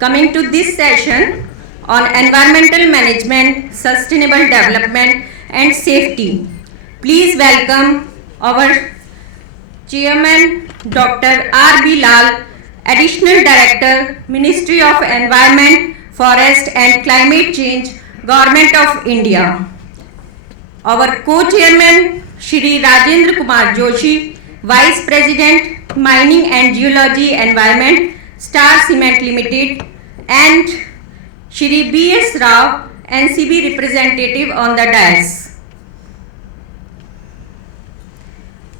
coming to this session on environmental management, sustainable development and safety. Please welcome our Chairman Dr. R.B. Lal, Additional Director, Ministry of Environment, Forest and Climate Change, Government of India. Our co-chairman Shri Rajendra Kumar Joshi, Vice President, Mining and Geology Environment, Star Cement Limited, and Shri B.S. Rao, NCB representative on the dais.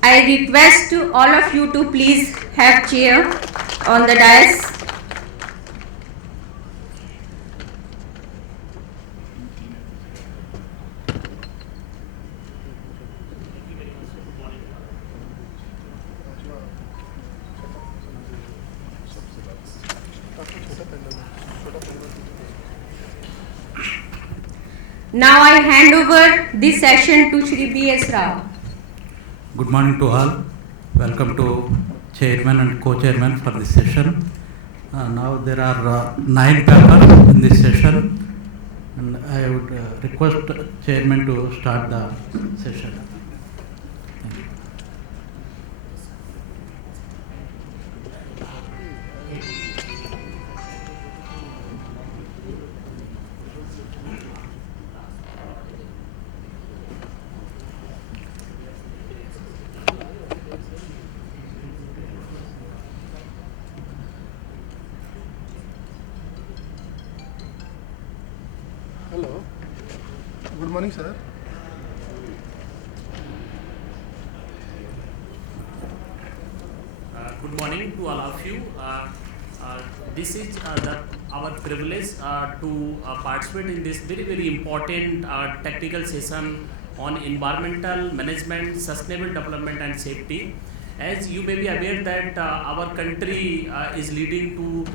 I request all of you to please have chair on the dais. Now I hand over this session to Shri B.S. Rao. Good morning to all. Welcome to Chairman and Co-Chairman for this session. Now there are 9 papers in this session, and I would request Chairman to start the session. Thank you. Hello. Good morning, sir. Good morning to all of you. This is our privilege to participate in this very important technical session on environmental management, sustainable development and safety. As you may be aware that our country is leading to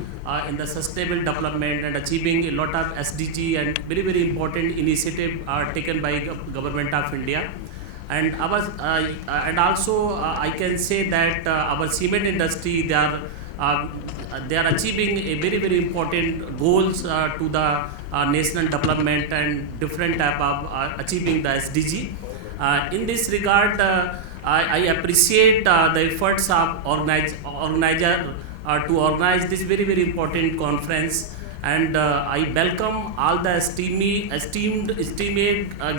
in the sustainable development and achieving a lot of SDG and very important initiative taken by Government of India. And also I can say that our cement industry, they are achieving a very important goals to the national development and different type of achieving the SDG. In this regard, I appreciate the efforts of organizer to organize this very important conference, and I welcome all the esteemed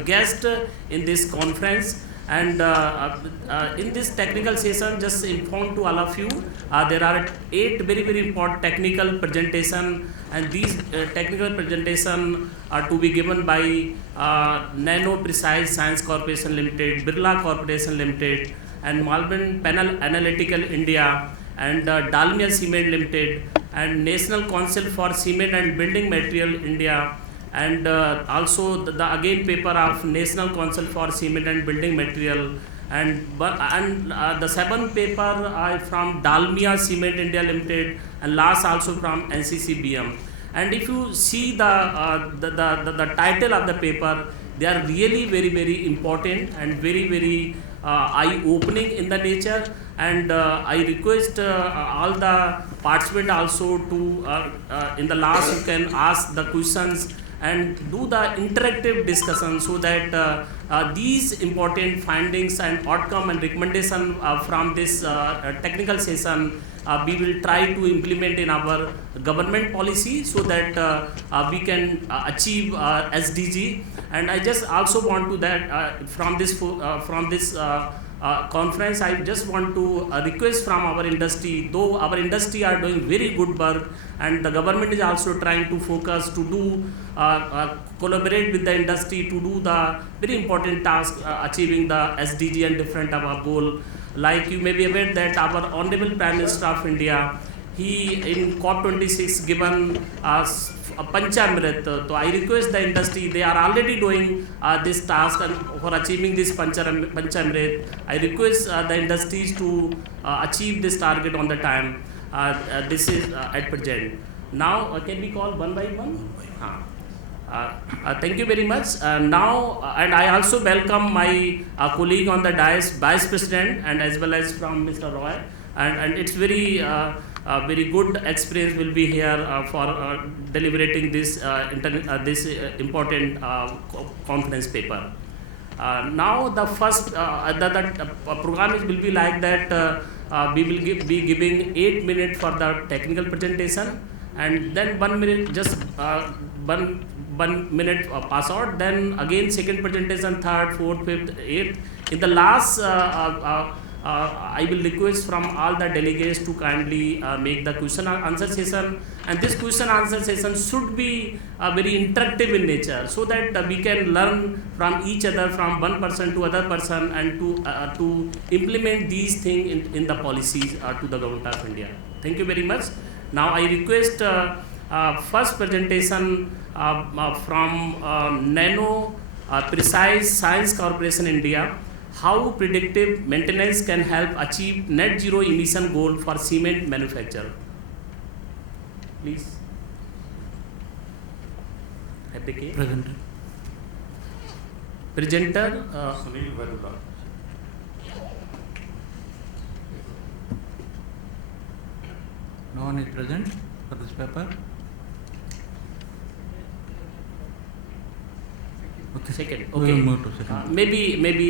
guests in this conference. And in this technical session, just inform to all of you, there are 8 very important technical presentation, and these technical presentation are to be given by Nano Precise Science Corporation Limited, Birla Corporation Limited, and Malvern Panel Analytical India, and Dalmia Cement Limited, and National Council for Cement and Building Material India, and also the again paper of National Council for Cement and Building Material, and the 7th paper from Dalmia Cement India Limited, and last also from NCCBM. And if you see the title of the paper, they are really very important and very eye-opening in the nature. And I request all the participants also to in the last you can ask the questions and do the interactive discussion, so that these important findings and outcome and recommendation from this technical session we will try to implement in our government policy, so that we can achieve SDG. And I just also want to that from this conference, I just want to request from our industry, though our industry are doing very good work, and the government is also trying to focus to do collaborate with the industry to do the very important task achieving the SDG and different of our goal. Like you may be aware that our Honorable Prime Minister of India, he in COP26 given us a Panchamrit. So I request the industry, they are already doing this task, and for achieving this Panchamrit, I request the industries to achieve this target on the time. This is at present. Now can we call one by one? Thank you very much. Now, and I also welcome my colleague on the dais, Vice President, and as well as from Mr. Roy. And it's very very good experience will be here for deliberating this important conference paper. Now the first the program will be like that. We will be giving 8 minutes for the technical presentation, and then 1 minute just 1 minute pass out. Then again second presentation, third, fourth, fifth, eighth. In the last, I will request from all the delegates to kindly make the question and answer session, and this question and answer session should be very interactive in nature, so that we can learn from each other, from one person to other person, and to implement these things in the policies to the Government of India. Thank you very much. Now I request first presentation from Nano Precise Science Corporation India. How predictive maintenance can help achieve net zero emission goal for cement manufacture. Please. Presenter. Presenter. Sunil Vedula. No one is present for this paper. Okay. Second. We Okay. will move to second. Maybe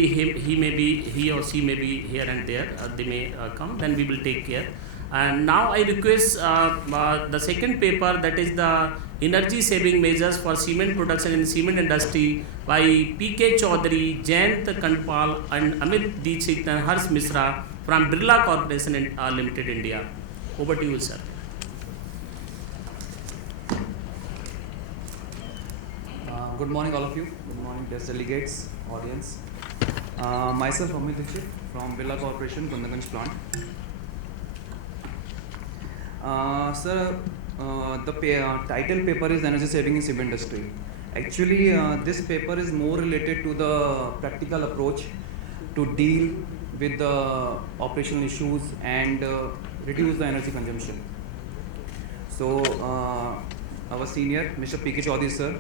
he or she may be here and there. They may come. Then we will take care. And now I request the second paper, that is the energy saving measures for cement production in cement industry by P.K. Chaudhary, Jayant Kantpal, and Amit Dixit and Harsh Mishra from Birla Corporation Limited, India. Over to you, sir. Good morning, all of you. Good morning, guest delegates, audience. Myself, Amit Dixit from Birla Corporation, Kundanganj plant. Sir, the title paper is Energy Saving in Cement Industry. Actually, this paper is more related to the practical approach to deal with the operational issues and reduce the energy consumption. So, our senior, Mr. P.K. Chaudhary sir,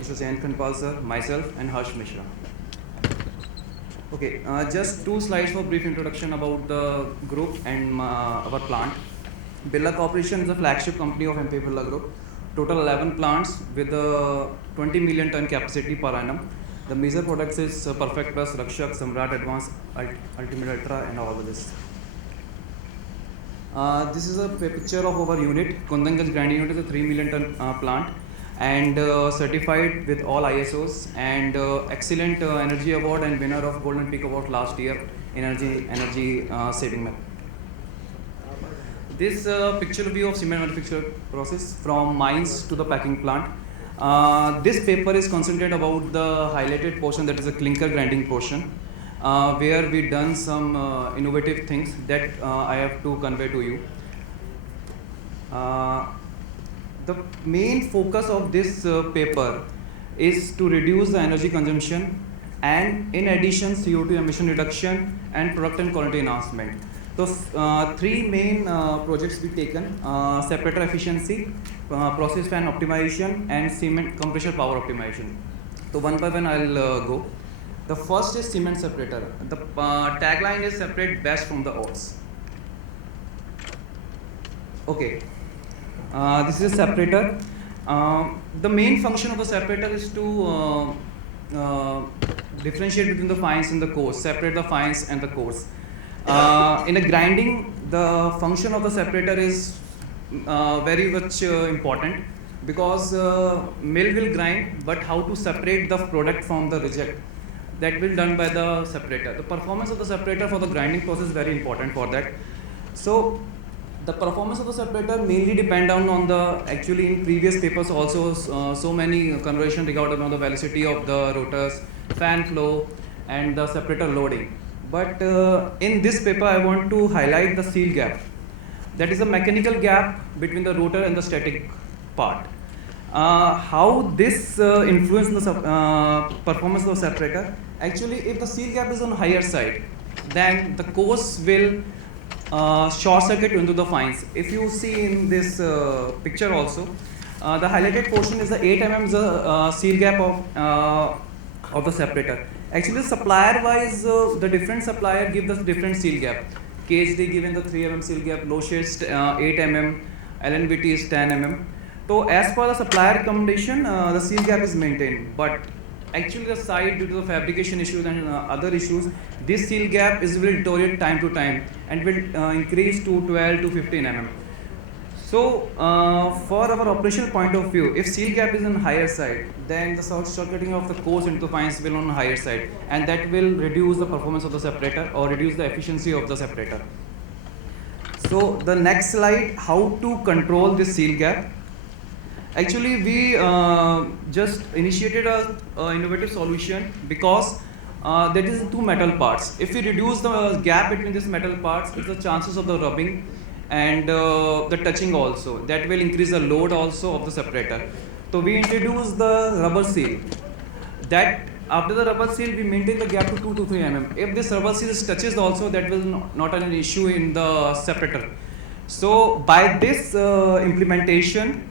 Mr. Jayant Kantpal sir, myself, and Harsh Mishra. Okay, just 2 slides for brief introduction about the group and our plant. Birla Corporation is a flagship company of MP Birla Group. Total 11 plants with a 20 million ton capacity per annum. The major products is Perfect Plus, Rakshak, Samrat, Advanced, Ultimate Ultra, and all of this. This is a picture of our unit. Kundanganj grinding unit is a 3 million ton plant, and certified with all ISOs, and excellent energy award and winner of Golden Peak Award last year in energy saving method. This picture view of cement manufacture process from mines to the packing plant. This paper is concentrated about the highlighted portion, that is a clinker grinding portion, where we done some innovative things that I have to convey to you. The main focus of this paper is to reduce the energy consumption, and in addition CO2 emission reduction and product and quality enhancement. So 3 main projects we taken: separator efficiency, process fan optimization, and cement compressor power optimization. So one by one I'll go. The first is cement separator. The tagline is separate best from the odds. Okay. This is a separator. The main function of the separator is to differentiate between the fines and the coarse, separate the fines and the coarse. In a grinding, the function of the separator is very much important, because mill will grind, but how to separate the product from the reject, that will done by the separator. The performance of the separator for the grinding process is very important for that. So the performance of the separator mainly depend on the, actually in previous papers also so many conversation regarding the velocity of the rotors, fan flow, and the separator loading. But in this paper I want to highlight the seal gap. That is a mechanical gap between the rotor and the static part. How this influences the performance of the separator? Actually, if the seal gap is on higher side, then the coarse will short circuit into the fines. If you see in this picture also, the highlighted portion is the 8 mm seal gap of the separator. Actually, supplier wise, the different supplier give us different seal gap. KHD given the 3 mm seal gap, low shade 8 mm, LNVT is 10 mm. So as per the supplier recommendation, the seal gap is maintained, but actually the site, due to the fabrication issues and other issues, this seal gap will deteriorate time to time and will increase to 12 to 15 mm. So for our operational point of view, if seal gap is on higher side, then the short-circuiting of the course into the fines will on higher side, and that will reduce the performance of the separator or reduce the efficiency of the separator. So the next slide, how to control this seal gap. Actually, we just initiated a innovative solution because that is two metal parts. If we reduce the gap between these metal parts, the chances of the rubbing and the touching also, that will increase the load also of the separator. So we introduced the rubber seal. That after the rubber seal, we maintain the gap to 2 to 3 mm. If this rubber seal touches also, that will not an issue in the separator. So by this implementation,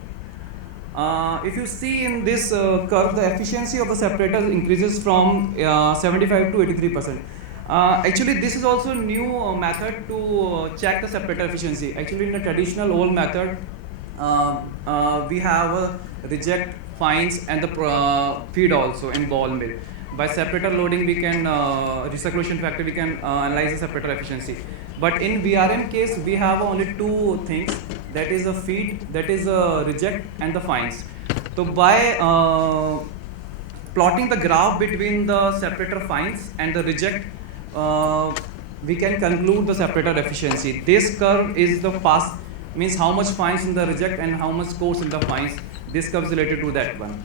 if you see in this curve, the efficiency of the separator increases from 75 to 83%. Actually, this is also a new method to check the separator efficiency. Actually, in the traditional old method, we have reject, fines, and the feed also in ball mill. By separator loading, we can recirculation factor, we can analyze the separator efficiency. But in VRM case, we have only two things, that is a feed, that is a reject, and the fines. So by plotting the graph between the separator fines and the reject, we can conclude the separator efficiency. This curve is the pass, means how much fines in the reject and how much course in the fines. This curve is related to that one.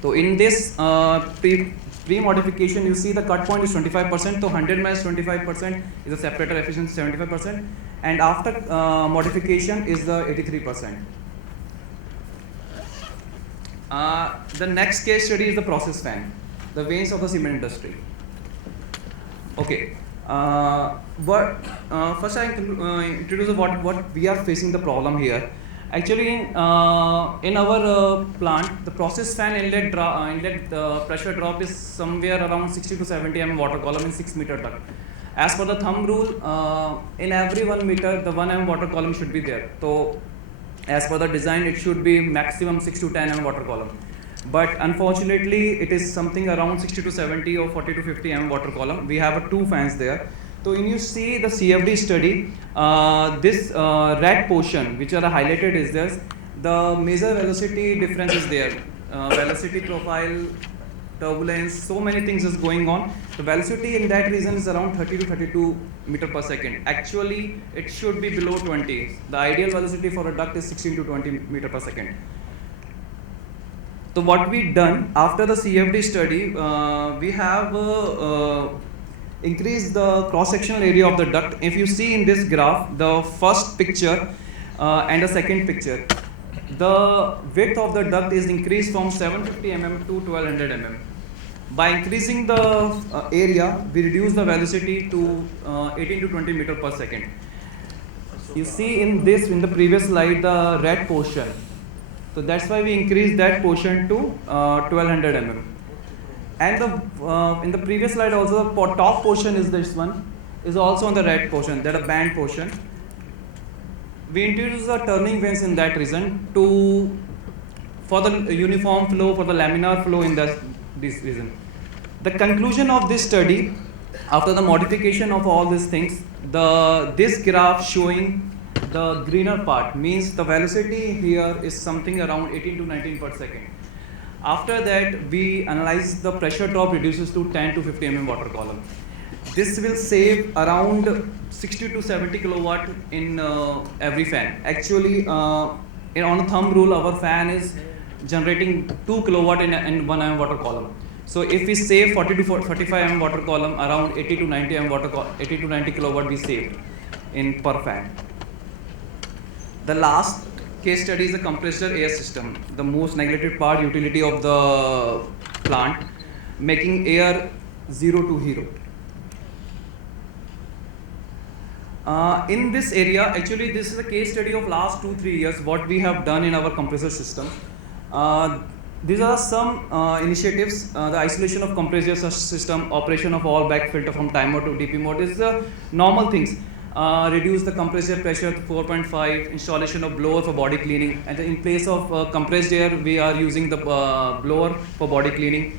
So in this pre-modification, you see the cut point is 25%, so 100 minus 25% is the separator efficiency 75%, and after modification is the 83%. The next case study is the process fan, the veins of the cement industry. Okay, first I introduce what we are facing the problem here. Actually, in our plant, the process fan inlet pressure drop is somewhere around 60 to 70 mm water column in 6 meter duct. As per the thumb rule, in every 1 meter, the 1 mm water column should be there. So, as per the design, it should be maximum 6 to 10 mm water column. But unfortunately, it is something around 60 to 70 or 40 to 50 mm water column. We have two fans there. So when you see the CFD study, this red portion which are highlighted is this, the major velocity difference is there. Velocity profile, turbulence, so many things is going on. The velocity in that region is around 30 to 32 meter per second. Actually, it should be below 20. The ideal velocity for a duct is 16 to 20 meter per second. So what we done after the CFD study, we have increase the cross-sectional area of the duct. If you see in this graph, the first picture and the second picture, the width of the duct is increased from 750 mm to 1200 mm. By increasing the area, we reduce the velocity to 18 to 20 meter per second. You see in the previous slide, the red portion. So that's why we increased that portion to 1200 mm. And in the previous slide also, the top portion is this one, is also on the red portion, that a band portion. We introduced the turning vanes in that region for the uniform flow, for the laminar flow in this region. The conclusion of this study, after the modification of all these things, this graph showing the greener part means the velocity here is something around 18 to 19 per second. After that, we analyze the pressure drop reduces to 10 to 50 mm water column. This will save around 60 to 70 kilowatt in every fan. Actually, on a thumb rule, our fan is generating 2 kilowatt in 1 mm water column. So if we save 40 to 45 mm water column, around 80 to 90 mm 80 to 90 kilowatt we save in per fan. The last case study is the compressor air system, the most neglected part utility of the plant, making air 0 to hero. In this area, actually this is a case study of last 2-3 years, what we have done in our compressor system. These are some initiatives, the isolation of compressor system, operation of all back filter from time mode to DP mode is the normal things. reduce the compressor pressure to 4.5, installation of blower for body cleaning, and in place of compressed air, we are using the blower for body cleaning.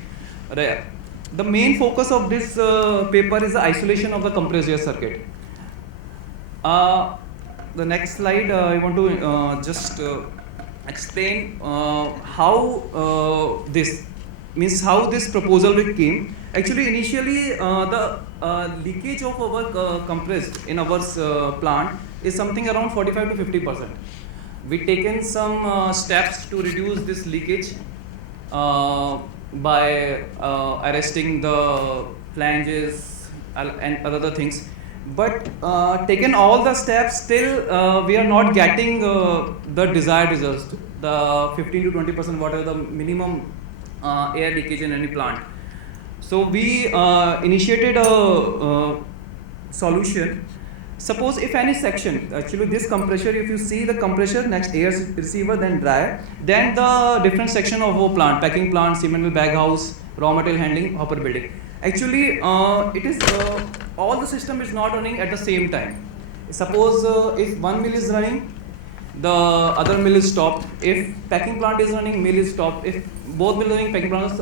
The main focus of this paper is the isolation of the compressed air circuit. The next slide, I want to just explain how this proposal came. Actually, initially, the leakage of our compressed in our plant is something around 45 to 50%. We've taken some steps to reduce this leakage by arresting the flanges and other things. But taken all the steps, still we are not getting the desired results, the 15 to 20%, whatever the minimum air leakage in any plant. So we initiated a solution. Suppose if any section, actually this compressor, if you see the compressor, next air receiver, then dryer, then the different section of our plant, packing plant, cement mill, bag house, raw material handling, hopper building. Actually, it is all the system is not running at the same time. Suppose if one mill is running, the other mill is stopped. If packing plant is running, mill is stopped. If both mill running, packing plant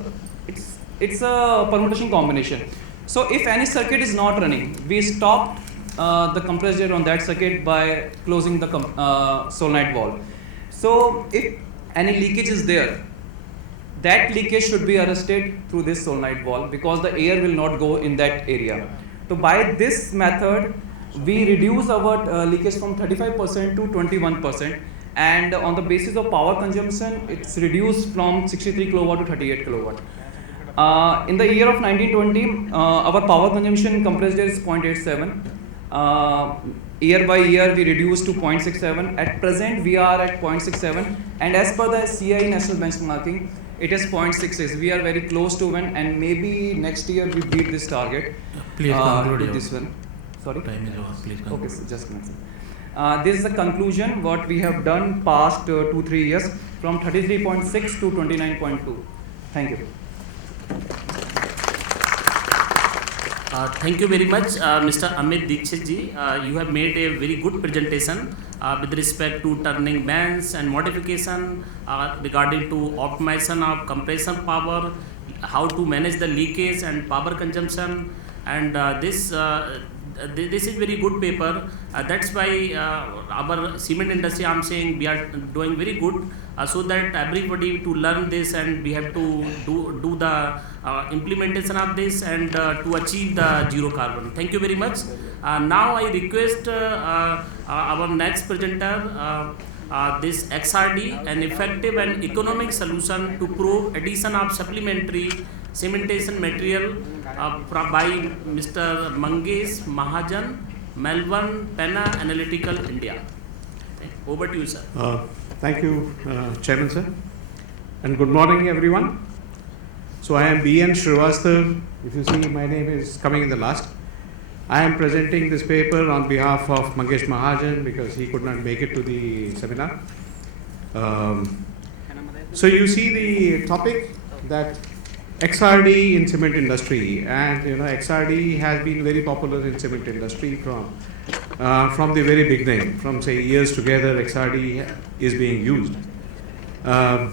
is, it's a permutation combination. So if any circuit is not running, we stopped the compressed air on that circuit by closing the solenoid valve. So if any leakage is there, that leakage should be arrested through this solenoid valve because the air will not go in that area. So by this method, we reduce our leakage from 35% to 21%, and on the basis of power consumption, it's reduced from 63 kilowatt to 38 kilowatt. In the year of 1920, our power consumption in compressed air is 0.87. Year by year, we reduced to 0.67. At present, we are at 0.67, and as per the CI national benchmarking, it is 0.66. We are very close to one, and maybe next year we beat this target. Please conclude with this one. Sorry? Time is over. Please conclude. Okay, so just a minute. This is the conclusion what we have done past 2-3 years from 33.6 to 29.2. Thank you. Thank you very much, Mr. Amit Dikshit ji. You have made a very good presentation with respect to turning bands and modification regarding to optimization of compression power, how to manage the leakage and power consumption, and this is very good paper. That's why our cement industry, I'm saying, we are doing very good, so that everybody to learn this, and we have to do the implementation of this and to achieve the zero carbon. Thank you very much. Now I request our next presenter, this XRD, an effective and economic solution to prove addition of supplementary cementation material by Mr. Mangesh Mahajan, Melbourne, Penna Analytical, India. Over to you, sir. Thank you, Chairman, sir. And good morning, everyone. So I am B.N. Srivastava. If you see, my name is coming in the last. I am presenting this paper on behalf of Mangesh Mahajan because he could not make it to the seminar. So you see the topic that XRD in cement industry, and XRD has been very popular in cement industry from the very beginning. From say years together, XRD is being used. But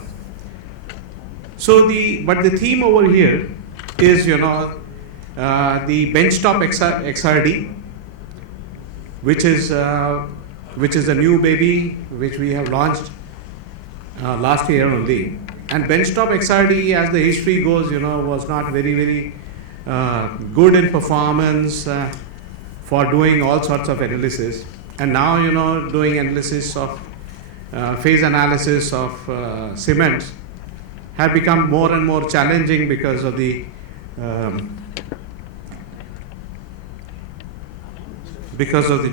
the theme over here is the benchtop XRD, which is a new baby which we have launched last year only. And benchtop XRD, as the history goes, was not very good in performance for doing all sorts of analysis. And now, doing analysis of phase analysis of cements have become more and more challenging because of the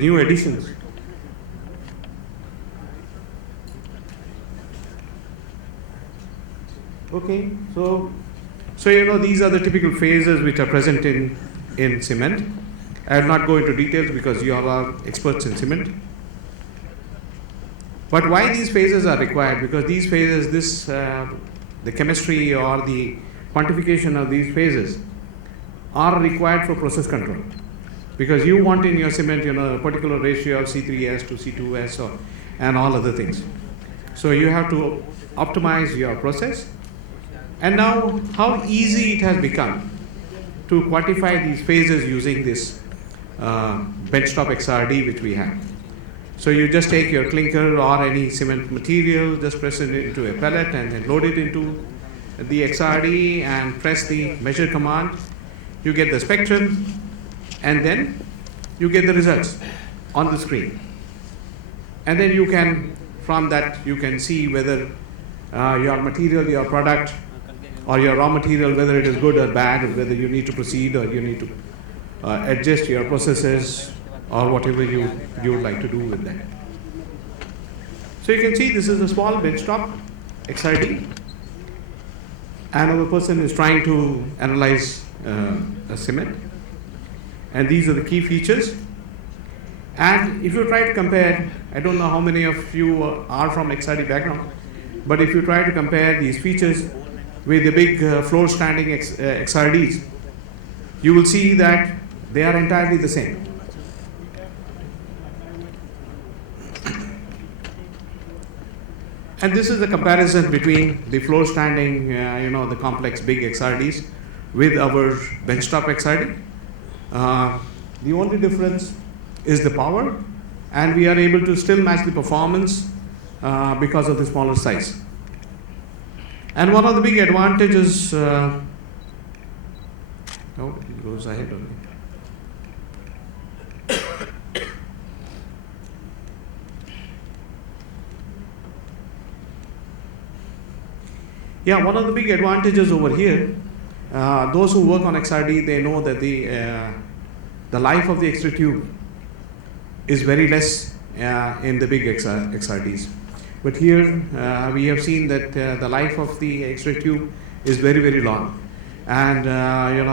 new additions. Okay, so these are the typical phases which are present in cement. I will not go into details because you all are experts in cement. But why these phases are required? Because these phases, the chemistry or the quantification of these phases are required for process control. because you want in your cement, a particular ratio of C3S to C2S and all other things. So you have to optimize your process. And now, how easy it has become to quantify these phases using this benchtop XRD which we have. So you just take your clinker or any cement material, just press it into a pellet and then load it into the XRD and press the measure command. You get the spectrum and then you get the results on the screen. And then you can, from that, you can see whether your material, your product, or your raw material, whether it is good or bad, or whether you need to proceed or you need to adjust your processes or whatever you would like to do with that. So you can see this is a small benchtop XRD. Another person is trying to analyze a cement. And these are the key features. And if you try to compare, I don't know how many of you are from XRD background, but if you try to compare these features with the big floor standing XRDs, you will see that they are entirely the same. And this is the comparison between the floor standing, the complex big XRDs with our benchtop XRD. The only difference is the power, and we are able to still match the performance because of the smaller size. And one of the big advantages, it goes ahead only. Yeah, one of the big advantages over here, those who work on XRD, they know that the life of the X-ray tube is very less in the big XRDs. But here we have seen that the life of the X-ray tube is very, very long. And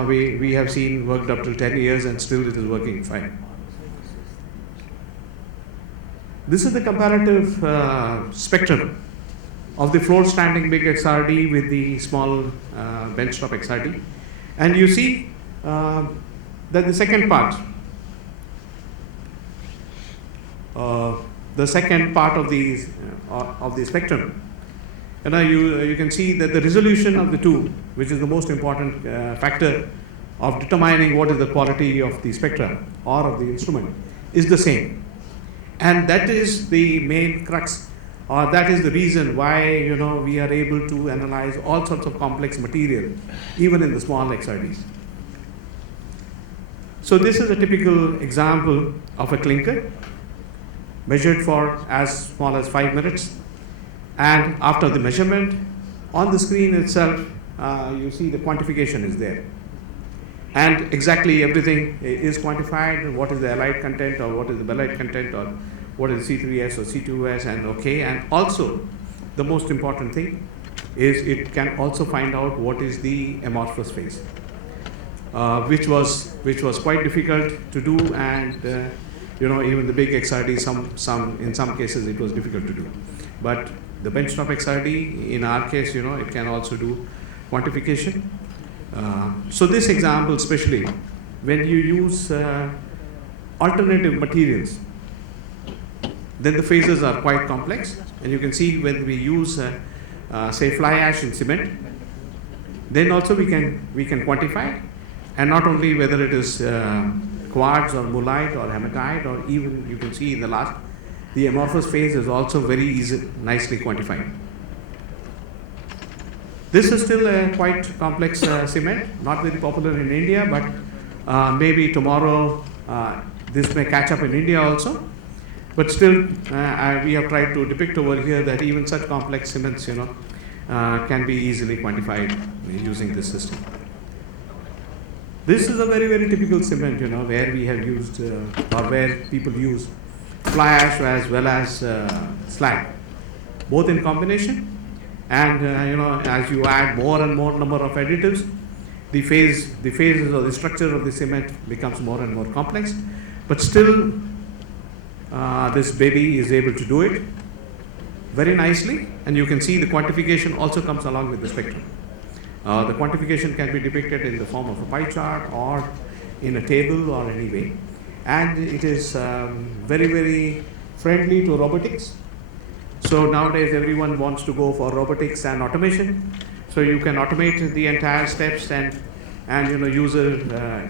we have seen worked up to 10 years and still it is working fine. This is the comparative spectrum of the floor standing big XRD with the small benchtop XRD. And you see that the second part, of the spectrum, you can see that the resolution of the two, which is the most important factor of determining what is the quality of the spectra or of the instrument, is the same. And that is the main crux, or that is the reason why we are able to analyze all sorts of complex material, even in the small XRDs. So this is a typical example of a clinker measured for as small as 5 minutes. And after the measurement, on the screen itself, you see the quantification is there. And exactly everything is quantified, what is the halide content or what is the belite content or what is C3S or C2S and okay. And also, the most important thing is it can also find out what is the amorphous phase, which was quite difficult to do, and even the big XRD, in some cases it was difficult to do. But the benchtop XRD, in our case, it can also do quantification. So this example, especially when you use alternative materials, then the phases are quite complex. And you can see when we use, say, fly ash in cement, then also we can quantify, and not only whether it is quartz or mullite or hematite, or even you can see in the last, the amorphous phase is also very nicely quantified. This is still a quite complex cement, not very popular in India, but maybe tomorrow this may catch up in India also. But still, we have tried to depict over here that even such complex cements, can be easily quantified using this system. This is a very, very typical cement, where we have used, or where people use fly ash as well as slag, both in combination. And as you add more and more number of additives, the phases or the structure of the cement becomes more and more complex. But still, this baby is able to do it very nicely, and you can see the quantification also comes along with the spectrum. The quantification can be depicted in the form of a pie chart or in a table or any way. and it is very, very friendly to robotics. So nowadays everyone wants to go for robotics and automation. So you can automate the entire steps, and user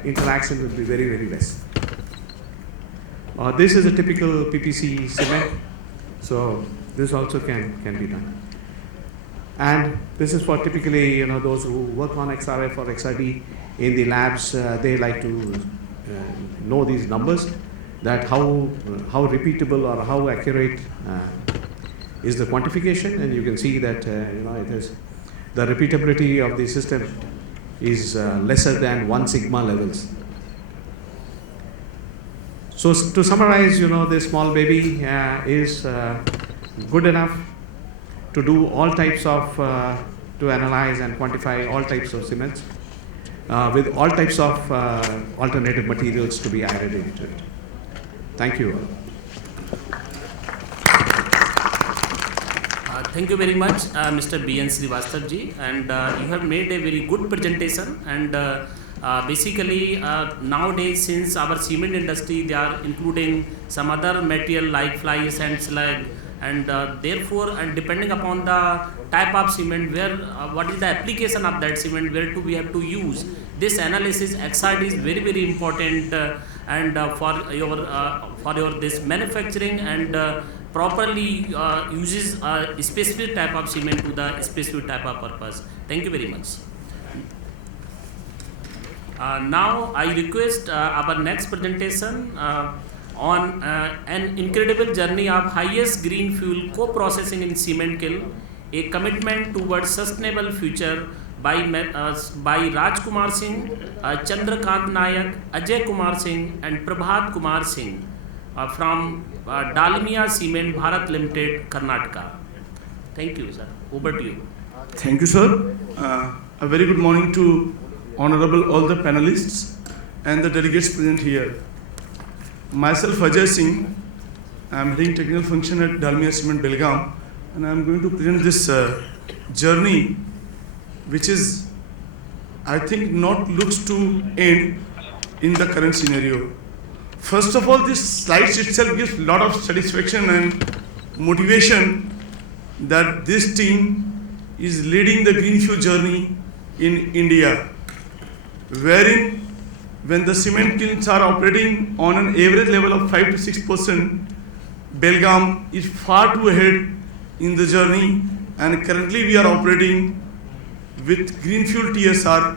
interaction will be very, very less. This is a typical PPC cement, so this also can be done. And this is for typically those who work on XRF or XRD in the labs. They like to know these numbers, that how repeatable or how accurate is the quantification, and you can see that it is the repeatability of the system is lesser than 1 sigma levels. So to summarize, this small baby is good enough to do all types of, to analyze and quantify all types of cements with all types of alternative materials to be added into it. Thank you. Thank you very much, Mr. B.N. Srivastav ji, and you have made a very good presentation. And basically, nowadays, since our cement industry, they are including some other material like fly ash and slag, and therefore, and depending upon the type of cement, where what is the application of that cement, where do we have to use this analysis, XRD is very, very important, and for your this manufacturing and properly uses a specific type of cement to the specific type of purpose. Thank you very much. Now I request our next presentation on an incredible journey of highest green fuel co-processing in cement kiln, a commitment towards sustainable future by Rajkumar Singh, Chandrakant Nayak, Ajay Kumar Singh and Prabhat Kumar Singh from Dalmia Cement Bharat Limited, Karnataka. Thank you, sir. Over to you. Thank you, sir. A very good morning to honorable all the panelists and the delegates present here. Myself, Ajay Singh, I am heading technical function at Dalmia Cement, Belgaum, and I am going to present this journey, which is, I think, not looks to end in the current scenario. First of all, this slide itself gives a lot of satisfaction and motivation that this team is leading the green fuel journey in India, wherein when the cement kilns are operating on an average level of 5 to 6%, Belgaum is far too ahead in the journey, and currently we are operating with green fuel TSR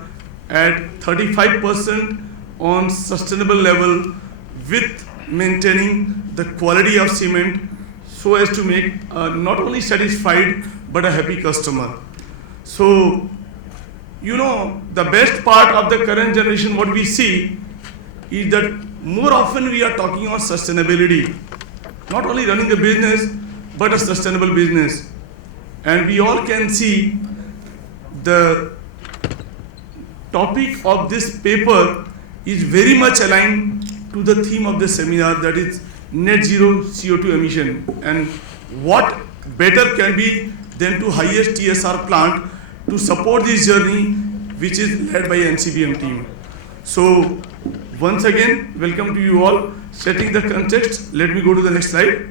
at 35% on sustainable level, with maintaining the quality of cement so as to make not only satisfied but a happy customer. So, the best part of the current generation, what we see is that more often we are talking on sustainability, not only running a business but a sustainable business. And we all can see the topic of this paper is very much aligned to the theme of the seminar, that is net zero CO2 emission. And what better can be than to highest TSR plant to support this journey, which is led by NCBM team. So once again, welcome to you all. Setting the context, let me go to the next slide.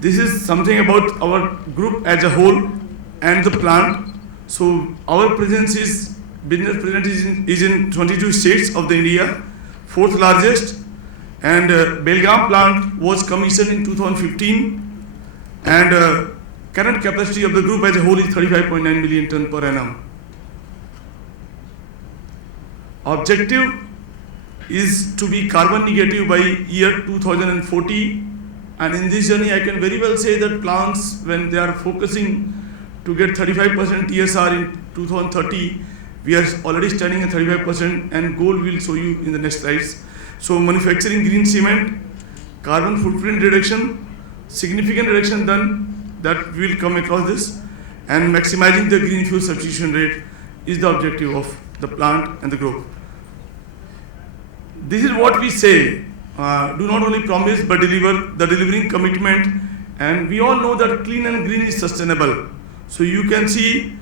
This is something about our group as a whole and the plant. So our presence is, business presence is in 22 states of the India, 4th largest, and Belgaum plant was commissioned in 2015, and current capacity of the group as a whole is 35.9 million ton per annum. Objective is to be carbon negative by year 2040. And in this journey, I can very well say that plants, when they are focusing to get 35% TSR in 2030, we are already standing at 35%, and goal will show you in the next slides. So manufacturing green cement, carbon footprint reduction, significant reduction done, that we will come across this, and maximizing the green fuel substitution rate is the objective of the plant and the group. This is what we say. Do not only promise but deliver, the delivering commitment, and we all know that clean and green is sustainable. So you can see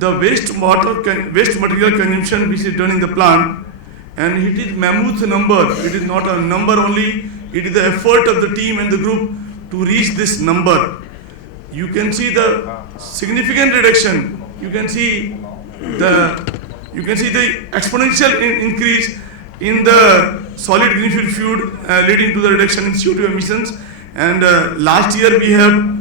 the waste material consumption which is done in the plant, and it is mammoth number. It is not a number only, it is the effort of the team and the group to reach this number. You can see the significant reduction. You can see the exponential increase in the solid greenfield fuel leading to the reduction in CO2 emissions. And last year we have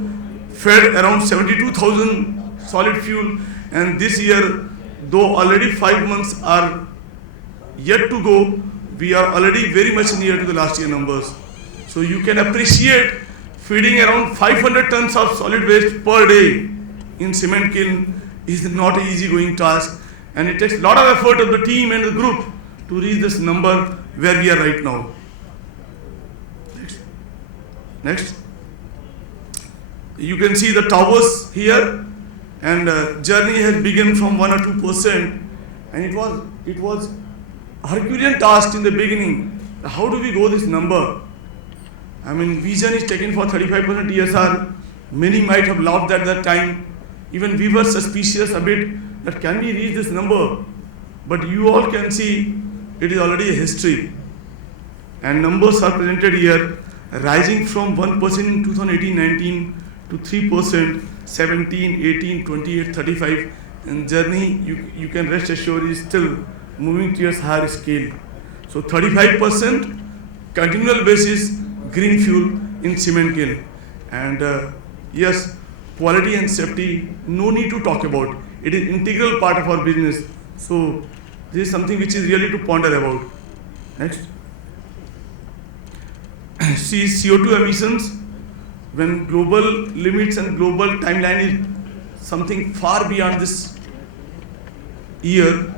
fed around 72,000 solid fuel, and this year, though already 5 months are yet to go, we are already very much near to the last year numbers. So you can appreciate feeding around 500 tons of solid waste per day in cement kiln is not an easy going task, and it takes a lot of effort of the team and the group to reach this number where we are right now. Next. You can see the towers here, and journey has begun from 1 or 2%, and it was Herculean task in the beginning. How do we go this number? I mean, vision is taken for 35% TSR. Many might have laughed at that time. Even we were suspicious a bit that can we reach this number? But you all can see it is already a history. And numbers are presented here, rising from 1% in 2018-19 to 3%, 17, 18, 28, 35. And journey, you can rest assured, is still moving towards higher scale. So 35% continual basis green fuel in cement kiln. And yes, quality and safety, no need to talk about. It is integral part of our business. So this is something which is really to ponder about. Next. See, CO2 emissions, when global limits and global timeline is something far beyond this year,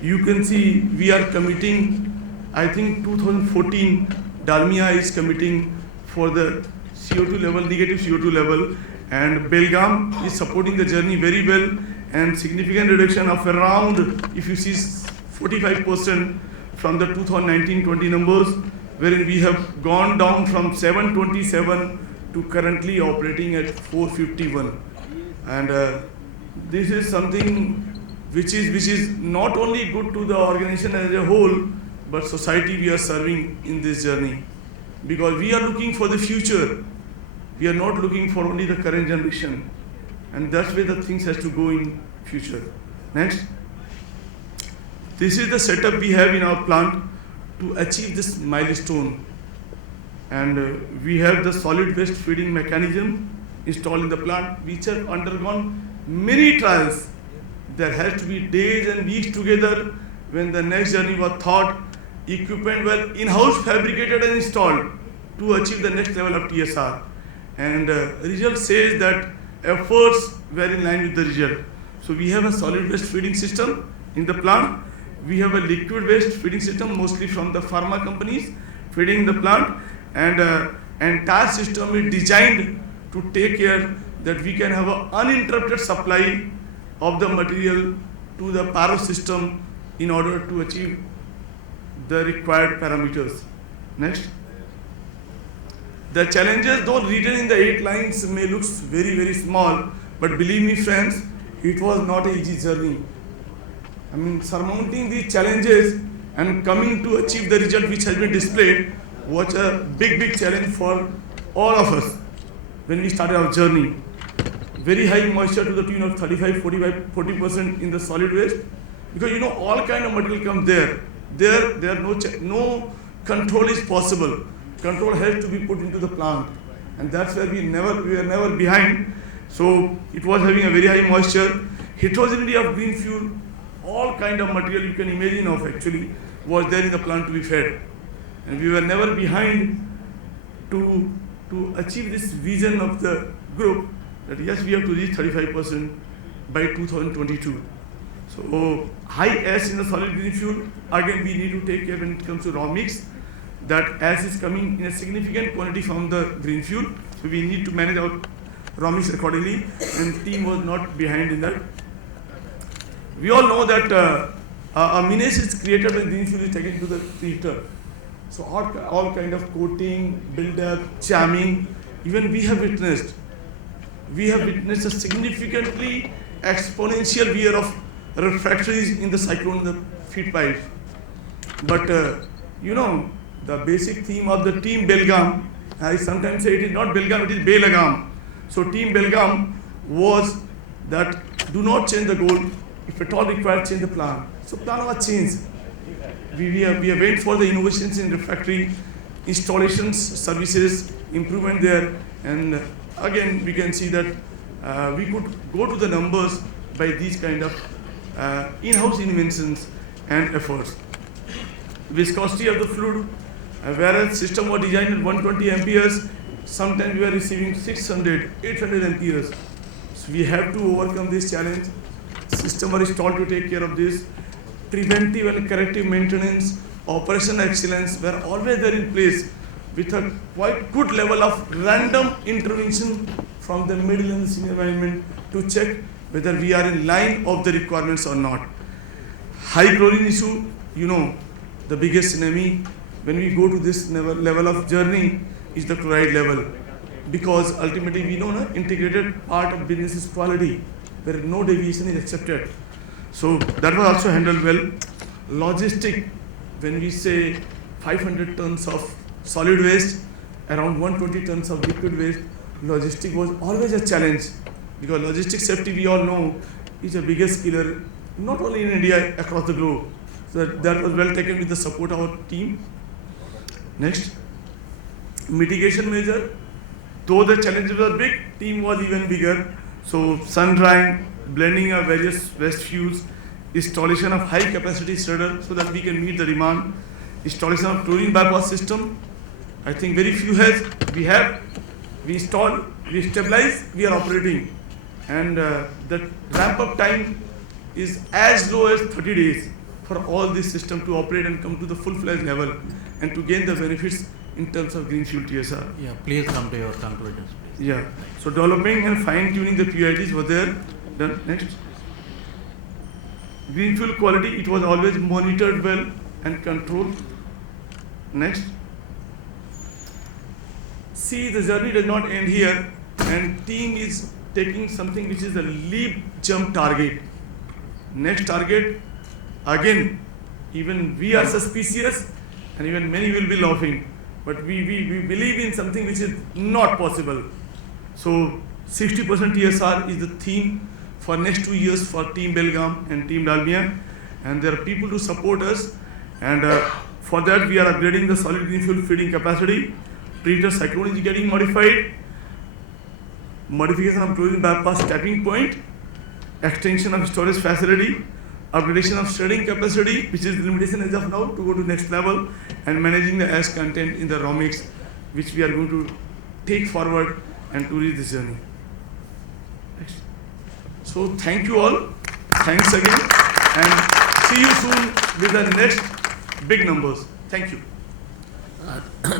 you can see we are committing, I think 2014, Dalmia is committing for the CO2 level, negative CO2 level, and Belgaum is supporting the journey very well, and significant reduction of around, if you see 45% from the 2019-20 numbers, wherein we have gone down from 727 to currently operating at 451. And this is something which is not only good to the organization as a whole, but society we are serving in this journey. Because we are looking for the future. We are not looking for only the current generation. And that's where the things has to go in future. Next. This is the setup we have in our plant to achieve this milestone. And we have the solid waste feeding mechanism installed in the plant, which have undergone many trials. There has to be days and weeks together when the next journey was thought, equipment were in-house fabricated and installed to achieve the next level of TSR. And result says that efforts were in line with the result. So we have a solid waste feeding system in the plant. We have a liquid waste feeding system, mostly from the pharma companies feeding the plant. And entire system is designed to take care that we can have an uninterrupted supply of the material to the Paro system in order to achieve the required parameters. Next. The challenges, though written in the 8 lines, may look very, very small, but believe me friends, it was not an easy journey. I mean, surmounting these challenges and coming to achieve the result which has been displayed was a big, big challenge for all of us when we started our journey. Very high moisture to the tune of 35, 45, 40% in the solid waste, because you know all kind of material comes there. There no control is possible. Control has to be put into the plant, and that's where we were never behind. So it was having a very high moisture, heterogeneity of green fuel, all kind of material you can imagine of actually was there in the plant to be fed, and we were never behind to achieve this vision of the group that yes, we have to reach 35% by 2022. So high S in the solid green fuel, again we need to take care when it comes to raw mix, that S is coming in a significant quantity from the green fuel, so we need to manage our raw mix accordingly, and team was not behind in that. We all know that a menace is created when green fuel is taken to the treater. So all kind of coating, build-up, jamming, even we have witnessed a significantly exponential wear of refractories in the cyclone in the feed pipe. But the basic theme of the Team Belgaum, I sometimes say it is not Belgaum, it is Belagaum. So Team Belgaum was that do not change the goal, if at all required, change the plan. So plan was changed. We are waiting for the innovations in refractory, installations, services, improvement there, and again we can see that we could go to the numbers by these kind of in-house inventions and efforts. Viscosity of the fluid, whereas system was designed at 120 amperes, sometimes we are receiving 600, 800 amperes. So we have to overcome this challenge. System are installed to take care of this. Preventive and corrective maintenance, operational excellence were always there in place with a quite good level of random intervention from the middle and the senior management to check whether we are in line of the requirements or not. High chlorine issue, the biggest enemy when we go to this level of journey is the chloride level, because ultimately we know integrated part of business is quality where no deviation is accepted. So that was also handled well. Logistic, when we say 500 tons of solid waste, around 120 tons of liquid waste, logistic was always a challenge, because logistic safety we all know is the biggest killer, not only in India, across the globe. So that was well taken with the support of our team. Next, mitigation measure. Though the challenges were big, team was even bigger. So sun drying, blending of various waste fuels, installation of high capacity shredder so that we can meet the demand, installation of chlorine bypass system. I think very few has. We installed, we stabilize, we are operating, and the ramp up time is as low as 30 days for all this system to operate and come to the full-fledged level and to gain the benefits in terms of green fuel TSR. Yeah, please come to your conclusions, please. Yeah. So developing and fine-tuning the PITs were there. Done. Next. Green fuel quality, it was always monitored well and controlled. Next. See, the journey does not end here, and team is taking something which is the leap jump target. Next target, again, even we are suspicious and even many will be laughing, but we believe in something which is not possible. So 60% TSR is the theme for next 2 years for Team Belgaum and Team Dalmia, and there are people to support us, and for that we are upgrading the solid green fuel feeding capacity. Treater cyclone is getting modified, modification of chlorine bypass tapping point, extension of storage facility, upgradation of shredding capacity, which is the limitation as of now, to go to next level, and managing the ash content in the raw mix, which we are going to take forward and to reach this journey. Next. So thank you all, thanks again, and see you soon with the next big numbers. Thank you.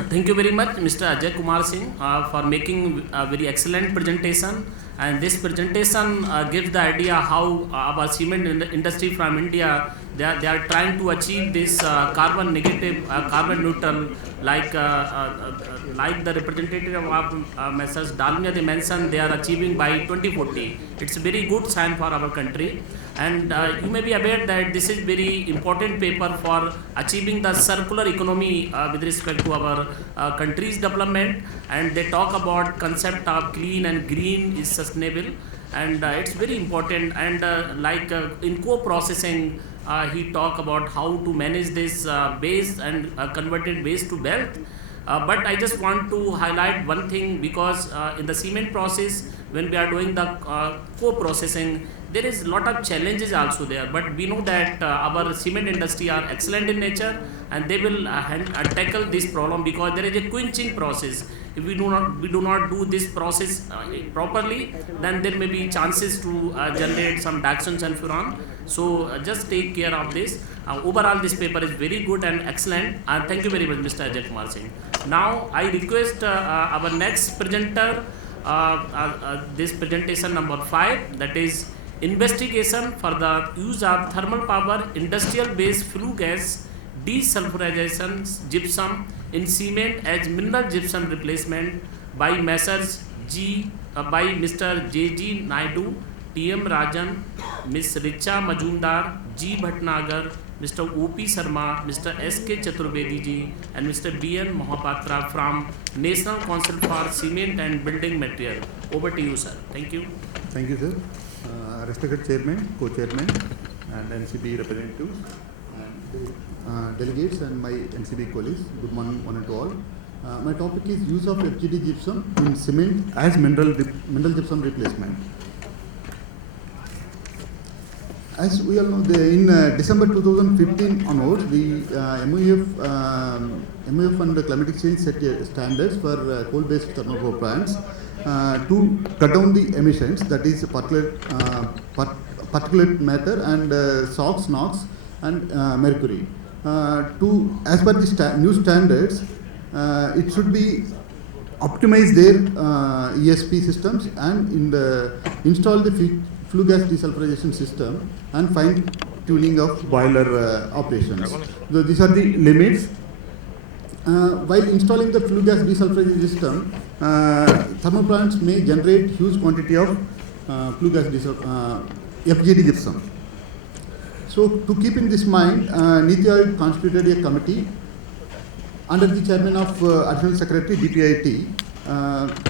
Thank you very much, Mr. Ajay Kumar Singh, for making a very excellent presentation. And this presentation gives the idea how our cement industry from India, they are trying to achieve this carbon negative, carbon neutral, like the representative of Messrs. Dalmia, they mentioned they are achieving by 2040. It's a very good sign for our country. And you may be aware that this is very important paper for achieving the circular economy with respect to our country's development. And they talk about concept of clean and green is sustainable, and it's very important. And in co-processing, he talk about how to manage this waste and converted waste to wealth. But I just want to highlight one thing, because in the cement process, when we are doing the co-processing, there is a lot of challenges also there, but we know that our cement industry are excellent in nature, and they will tackle this problem, because there is a quenching process. If we do not do this process properly, then there may be chances to generate some dioxins and furan. So just take care of this. Overall, this paper is very good and excellent. Thank you very much, Mr. Ajay Kumar Singh. Now I request our next presenter, this presentation number 5, that is investigation for the use of thermal power industrial based flue gas desulfurization gypsum in cement as mineral gypsum replacement by Messrs. By Mr. J.G. Naidu T.M. Rajan, Ms. Richa Majumdar, G. Bhatnagar, Mr. O.P. Sharma, Mr. S.K. Chaturvedi ji, and Mr. B.N. Mohapatra from National Council for Cement and Building Material. Over to you, sir. Thank you. Thank you, sir. Respected Chairman, Co-Chairman, and NCB representatives, and delegates, and my NCB colleagues. Good morning, one and to all. My topic is use of FGD gypsum in cement as mineral gypsum replacement. As we all know, in December 2015 onwards, the MOF and the climate change set standards for coal-based thermal power plants to cut down the emissions, that is particulate matter and SOx, NOx and mercury. As per the new standards, it should be optimize their ESP systems and install the flue gas desulfurization system and fine tuning of boiler operations. So these are the limits. While installing the flue gas desulfurization system, thermal plants may generate huge quantity of flue gas FGD gypsum. So to keep in this mind, Niti Aayog constituted a committee under the chairman of Additional Secretary DPIT,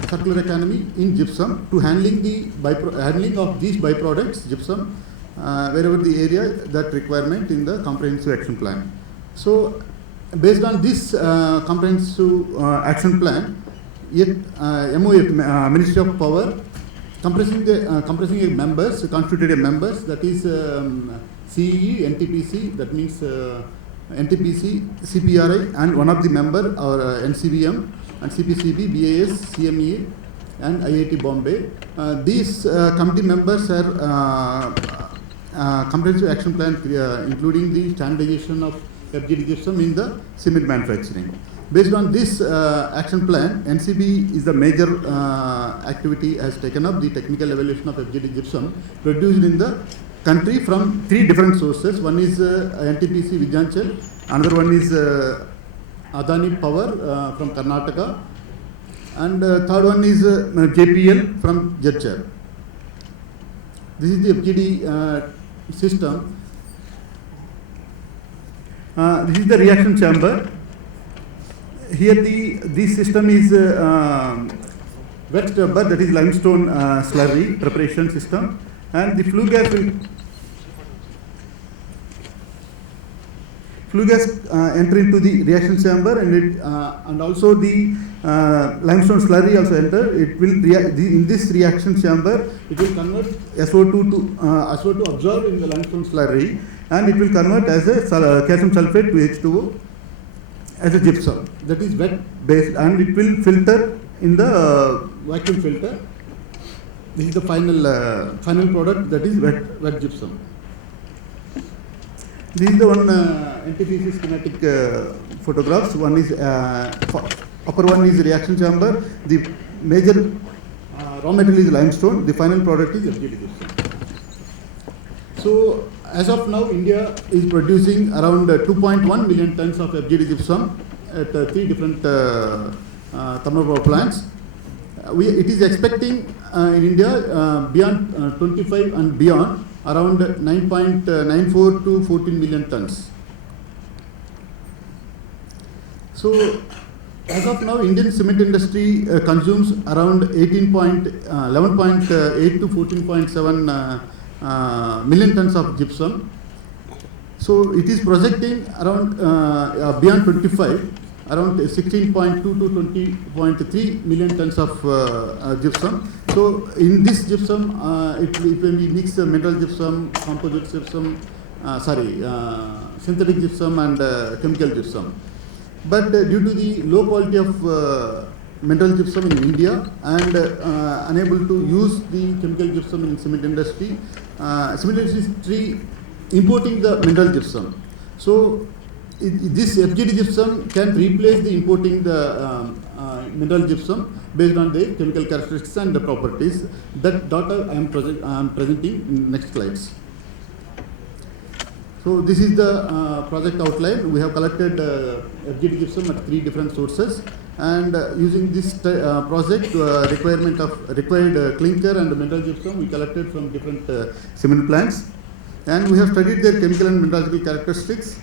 Circular Economy in Gypsum, to handling of these byproducts gypsum wherever the area that requirement in the comprehensive action plan. So based on this comprehensive action plan, MOF, Ministry of Power, compressing a members, constituted a members, that is CEE, NTPC, that means NTPC, CPRI, and one of the member, our NCBM, and CPCB, BAS, CMEA, and IIT Bombay. These committee members are comprehensive action plan, including the standardization of FGD gypsum in the cement manufacturing. Based on this action plan, NCB is the major activity has taken up the technical evaluation of FGD gypsum produced in the country from 3 different sources. One is NTPC Vidyanchal, another one is Adani Power from Karnataka, and third one is JPL from Jadcher. This is the FGD system. This is the reaction chamber. Here this system is wet scrubber, that is limestone slurry preparation system, and the flue gas enter into the reaction chamber, and also the limestone slurry also enter. It will in this reaction chamber, it will convert SO2 to SO2 absorbed in the limestone slurry, and it will convert as a calcium sulfate to H2O as a gypsum, that is wet based, and it will filter in the vacuum filter. This is the final product, that is wet gypsum. This is the one NTPC schematic photographs. One is upper one is reaction chamber. The major raw material is limestone. The final product is FGD gypsum. So as of now, India is producing around 2.1 million tons of FGD gypsum at 3 different thermal power plants. It is expecting in India beyond 25 and beyond around 9.94 to 14 million tons. So as of now, Indian cement industry consumes around 11.8 to 14.7 million tons of gypsum. So it is projecting around beyond 25, around 16.2 to 20.3 million tons of gypsum. So in this gypsum, it will be mixed metal gypsum, composite gypsum, synthetic gypsum and chemical gypsum. But due to the low quality of metal gypsum in India and unable to use the chemical gypsum in cement industry importing the mineral gypsum. So this FGD gypsum can replace the importing the mineral gypsum based on the chemical characteristics and the properties. That data I am presenting in next slides. So this is the project outline. We have collected FGD gypsum at 3 different sources. And using this project, required clinker and mineral gypsum we collected from different cement plants, and we have studied their chemical and mineralogical characteristics.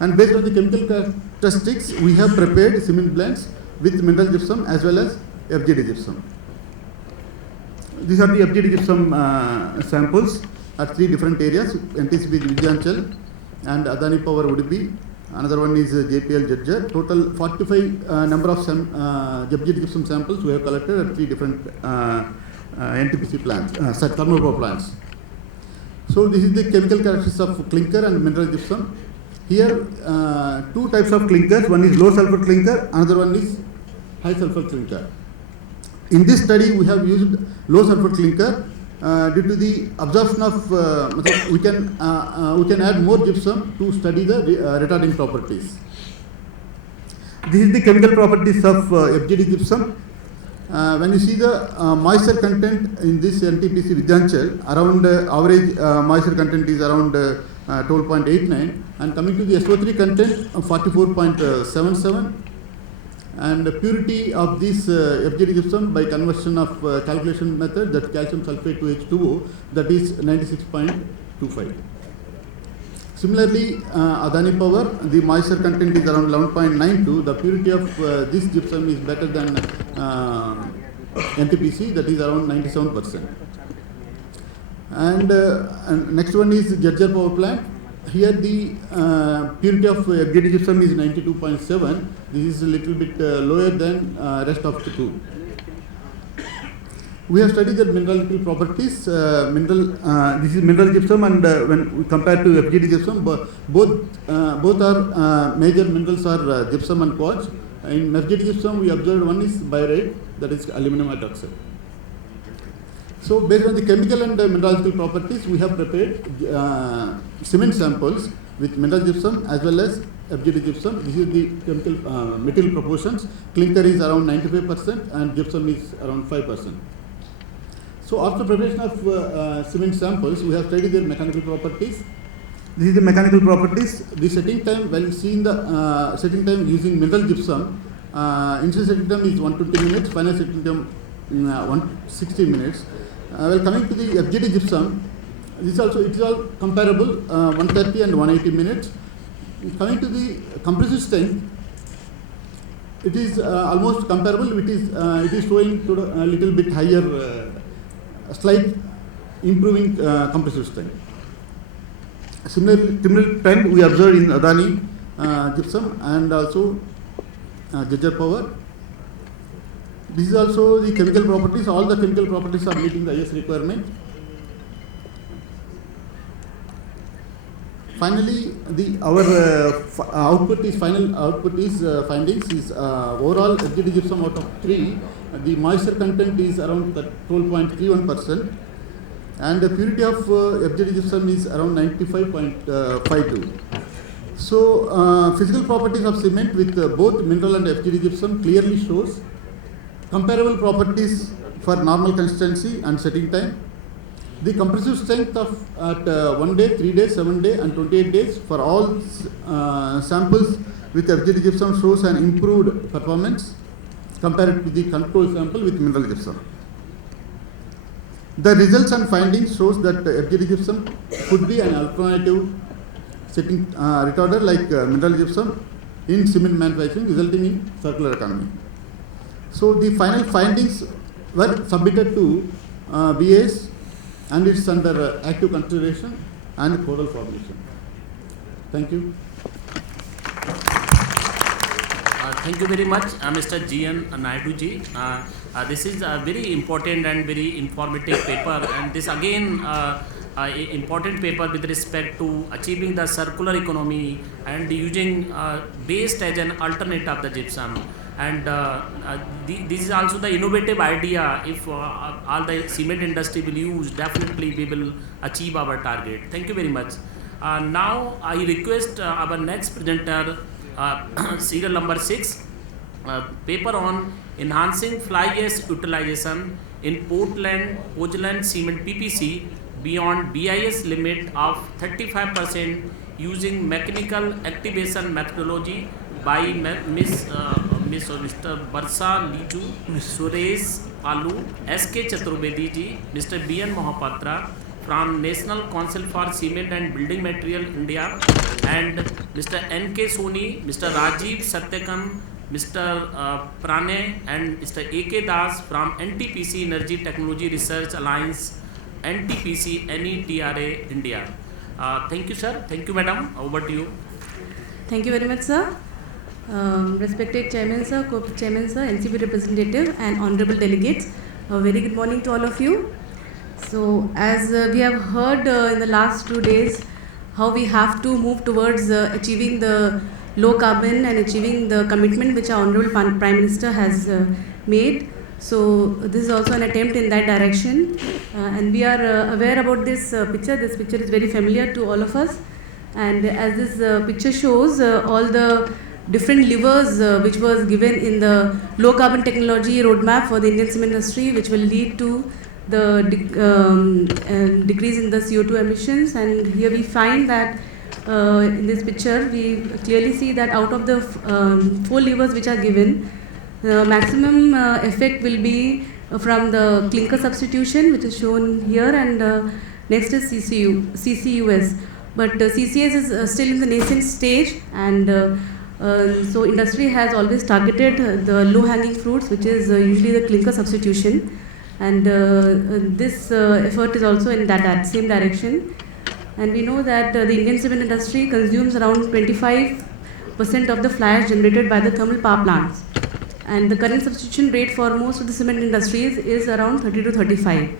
And based on the chemical characteristics, we have prepared cement blends with mineral gypsum as well as FGD gypsum. These are the FGD gypsum samples at 3 different areas: NCB Vidyanchal and Adani Power Udupi. Another one is JPL Judger. Total 45 number of FGD gypsum samples we have collected at 3 different NTPC plants, thermal power plants. So this is the chemical characteristics of clinker and mineral gypsum. Here 2 types of clinkers. One is low sulfur clinker, another one is high sulfur clinker. In this study we have used low sulfur clinker due to the absorption of we can add more gypsum to study the retarding properties. This is the chemical properties of FGD gypsum. When you see the moisture content in this NTPC Vidyanchal, around average moisture content is around 12.89, and coming to the SO3 content 44.77, and the purity of this FGD gypsum by conversion of calculation method, that calcium sulfate to H2O, that is 96.25. Similarly, Adani Power, the moisture content is around 11.92. The purity of this gypsum is better than NTPC, that is around 97%. And next one is Judger Power Plant. Here the purity of FGD gypsum is 92.7. This is a little bit lower than rest of the 2. We have studied the mineralogical properties. This is mineral gypsum, and when we compare to FGD gypsum, both are major minerals are gypsum and quartz. In FGD gypsum, we observed one is biorite, that is aluminum hydroxide. So based on the chemical and mineralogical properties, we have prepared cement samples with mineral gypsum as well as FGD gypsum. This is the chemical material proportions. Clinker is around 95% and gypsum is around 5%. So after preparation of cement samples, we have studied their mechanical properties. This is the mechanical properties. The setting time, when you see in the setting time using mineral gypsum, initial setting time is 120 minutes, final setting time 160 minutes. Well, coming to the FGD gypsum, this also, it is all comparable, 130 and 180 minutes. Coming to the compressive strength, it is almost comparable. It is showing to a little bit higher, slight improving compressive strength. Similar trend we observed in Adani gypsum and also Judger Power. This is also the chemical properties. All the chemical properties are meeting the IS requirement. Finally, our final output is findings is overall FGD gypsum out of 3. The moisture content is around 12.31%, and the purity of FGD gypsum is around 95.52. So, physical properties of cement with both mineral and FGD gypsum clearly shows comparable properties for normal consistency and setting time. The compressive strength of at 1 day, 3 days, 7 days and 28 days for all samples with FGD gypsum shows an improved performance compared to the control sample with mineral gypsum. The results and findings shows that FGD gypsum could be an alternative setting retarder like mineral gypsum in cement manufacturing, resulting in circular economy. So the final findings were submitted to BAS and it's under active consideration and codal formulation. Thank you. Thank you very much, Mr. G.N. Naidu ji. This is a very important and very informative paper, and this again important paper with respect to achieving the circular economy and using waste as an alternate of the gypsum. And this is also the innovative idea. If all the cement industry will use, definitely we will achieve our target. Thank you very much. Now I request our next presenter, serial number 6, paper on enhancing fly ash utilization in Portland cement PPC beyond BIS limit of 35% using mechanical activation methodology by Ms. Mr. Barsa Liju, Suresh Alu, S.K. Chaturvedi ji, Mr. B.N. Mohapatra from National Council for Cement and Building Material India, and Mr. N.K. Soni, Mr. Rajiv Satyakam, Mr. Prane and Mr. A.K. Das from NTPC Energy Technology Research Alliance, NTPC NETRA India. Thank you, sir. Thank you, madam. Over to you. Thank you very much, sir. Respected Chairman, sir, Co-Chairman, sir, NCB representative and honorable delegates, a very good morning to all of you. So, as we have heard in the last 2 days, how we have to move towards achieving the low carbon and achieving the commitment which our honorable Prime Minister has made. So, this is also an attempt in that direction, and we are aware about this picture. This picture is very familiar to all of us, and as this picture shows, all the different levers which was given in the low carbon technology roadmap for the Indian cement industry, which will lead to the decrease in the CO2 emissions. And here we find that in this picture we clearly see that out of the 4 levers which are given, the maximum effect will be from the clinker substitution, which is shown here, and next is CCUS. But CCS is still in the nascent stage, and so industry has always targeted the low-hanging fruits, which is usually the clinker substitution, and this effort is also in that same direction. And we know that the Indian cement industry consumes around 25% of the fly ash generated by the thermal power plants, and the current substitution rate for most of the cement industries is around 30 to 35.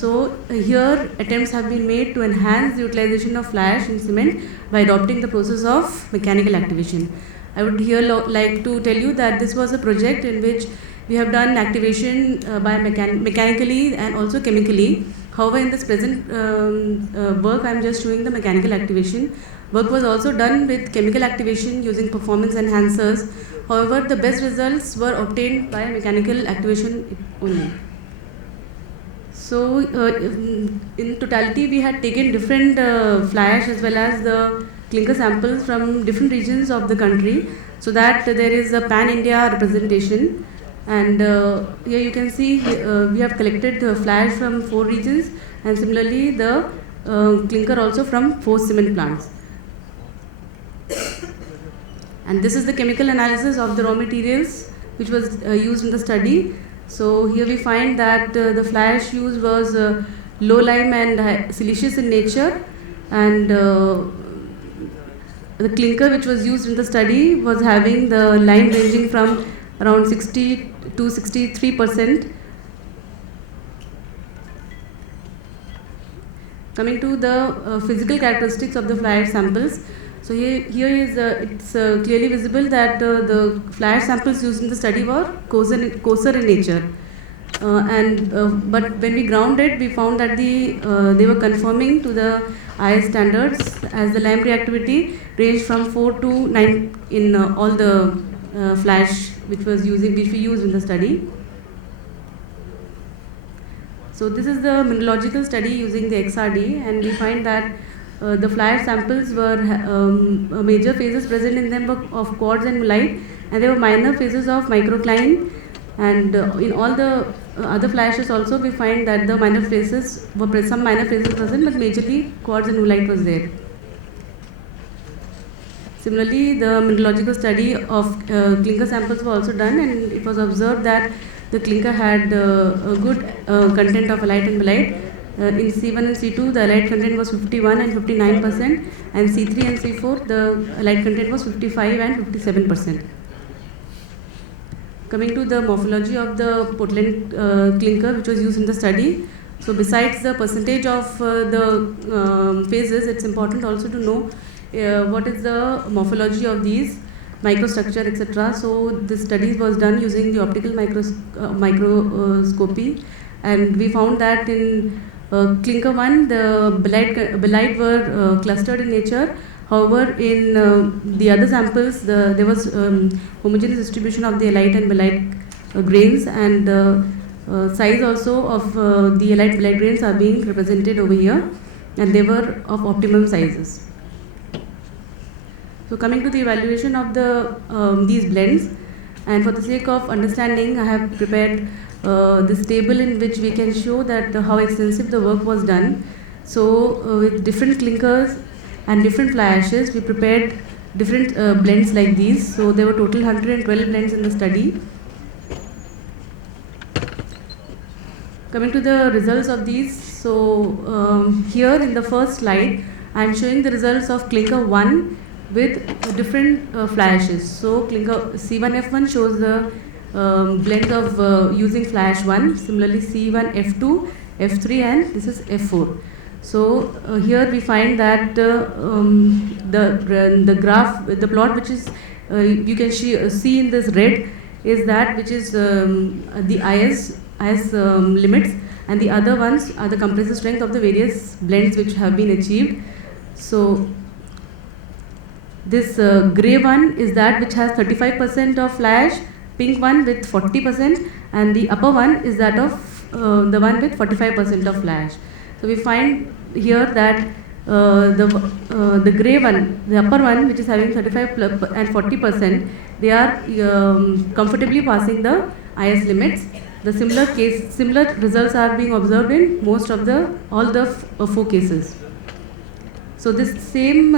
So here attempts have been made to enhance the utilization of fly ash in cement by adopting the process of mechanical activation. I would here like to tell you that this was a project in which we have done activation by mechanically and also chemically. However, in this present work, I am just showing the mechanical activation. Work was also done with chemical activation using performance enhancers. However, the best results were obtained by mechanical activation only. So, in totality, we had taken different fly ash as well as the clinker samples from different regions of the country, so that there is a pan-India representation. And here you can see we have collected fly ash from 4 regions, and similarly the clinker also from 4 cement plants. And this is the chemical analysis of the raw materials which was used in the study. So here we find that the fly ash used was low lime and siliceous in nature, and the clinker which was used in the study was having the lime ranging from around 60 to 63%. Coming to the physical characteristics of the fly ash samples. So here is it's clearly visible that the fly ash samples used in the study were coarser in nature, but when we ground it, we found that they were conforming to the IS standards, as the lime reactivity ranged from 4 to 9 in all the fly ash which we used in the study. So this is the mineralogical study using the XRD, and we find that the fly ash samples were major phases present in them of quartz and mullite, and there were minor phases of microcline. And in all the other fly ashes also, we find that the minor phases were some minor phases present, but majorly quartz and mullite was there. Similarly, the mineralogical study of clinker samples were also done, and it was observed that the clinker had a good content of halite and mullite. In C1 and C2, the halite content was 51 and 59%, and C3 and C4, the halite content was 55 and 57%. Coming to the morphology of the Portland clinker which was used in the study. So besides the percentage of the phases, it's important also to know what is the morphology of these microstructure, etc. So this study was done using the optical microscopy, and we found that in clinker 1, the belite were clustered in nature. However, in the other samples, there was homogeneous distribution of the halite and belite grains, and size also of the halite belite grains are being represented over here, and they were of optimum sizes. So coming to the evaluation of the these blends, And for the sake of understanding, I have prepared this table in which we can show that how extensive the work was done. So with different clinkers and different fly ashes, we prepared different blends like these. So there were total 112 blends in the study. Coming to the results of these, so here in the first slide, I am showing the results of clinker 1 with different fly ashes. So clinker C1F1 shows the blend of using fly ash 1. Similarly, C1F2, F3, and this is F4. So here we find that the graph, the plot which is you can see in this red is that which is the IS limits, and the other ones are the compressive strength of the various blends which have been achieved. So this grey one is that which has 35% of fly ash, pink one with 40%, and the upper one is that of the one with 45% of fly ash. So we find here that the grey one, the upper one, which is having 35 and 40%, they are comfortably passing the IS limits. The similar results are being observed in most of all the 4 cases. So this same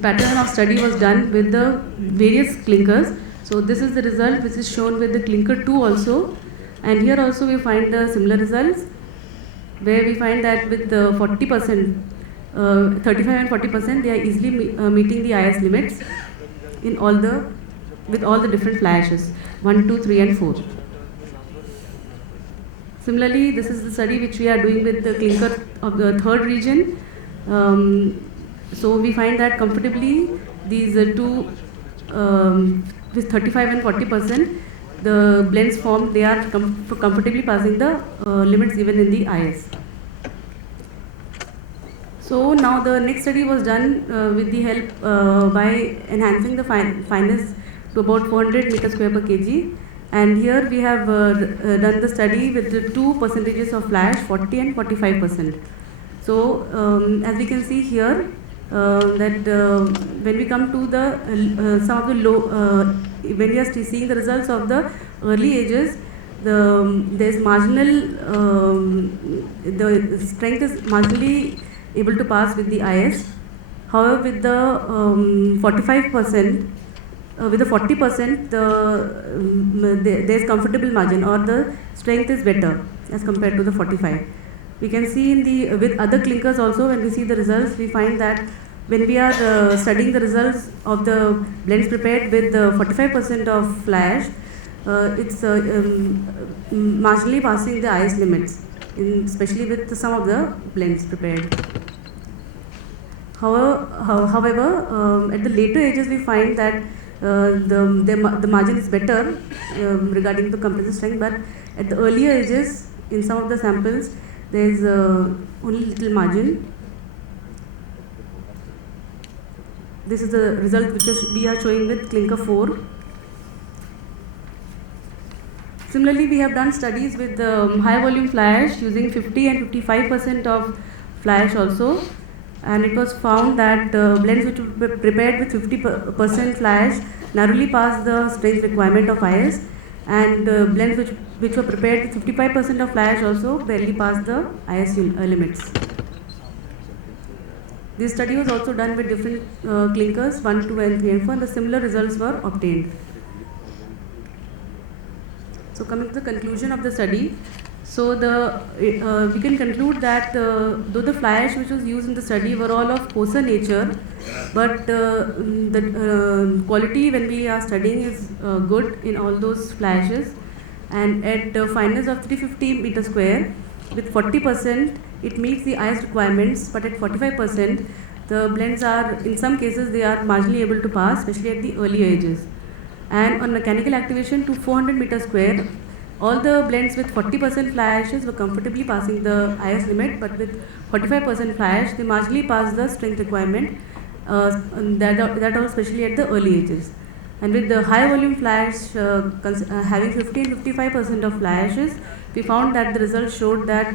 pattern of study was done with the various clinkers. So this is the result which is shown with the clinker 2 also, and here also we find the similar results, where we find that with the 40%, 35 and 40%, they are easily meeting the IS limits in with all the different fly ashes 1, 2, 3, and 4. Similarly, this is the study which we are doing with the clinker of the 3rd region. So we find that comfortably these two with 35 and 40%, the blends formed, they are comfortably passing the limits given in the IS. So now the next study was done with the help by enhancing the fineness to about 400 meters square per kg. And here we have done the study with the 2 percentages of fly ash, 40 and 45%. So as we can see here, that when we come to the some of the low, when we are seeing the results of the early ages, there is marginal, the strength is marginally able to pass with the IS. However, with the 45%, with the 40%, there is comfortable margin, or the strength is better as compared to the 45. We can see in the with other clinkers also, when we see the results, we find that when we are studying the results of the blends prepared with the 45% of fly ash, it's marginally passing the IS limits, especially with some of the blends prepared. However, at the later ages, we find that the margin is better regarding the compressive strength, but at the earlier ages, in some of the samples, there is only little margin. This is the result which we are showing with clinker 4. Similarly, we have done studies with high volume fly ash using 50 and 55% of fly ash also, and it was found that blends which were prepared with 50% fly ash narrowly pass the strength requirement of IS, and blends which were prepared with 55% of fly ash also barely pass the IS limits. This study was also done with different clinkers 1, 2, and 3, and 4, and the similar results were obtained. So coming to the conclusion of the study, so we can conclude that though the fly ash which was used in the study were all of coarser nature, but the quality when we are studying is good in all those fly ashes, and at fineness of 350 meter square with 40%, it meets the IS requirements, but at 45%, the blends are, in some cases, they are marginally able to pass, especially at the early ages. And on mechanical activation to 400 meter square, all the blends with 40% fly ashes were comfortably passing the IS limit, but with 45% fly ash, they marginally passed the strength requirement, that was especially at the early ages. And with the high volume fly ash having 50 and 55% of fly ashes, we found that the results showed that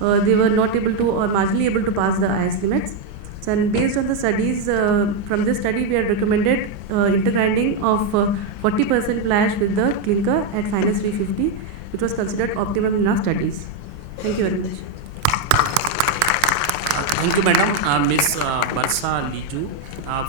they were not able to or marginally able to pass the IS limits. So, and based on the studies, from this study we had recommended intergrinding of 40% fly ash with the clinker at finance 350, which was considered optimum in our studies. Thank you very much. Thank you, Madam, Ms. Barsa Liju,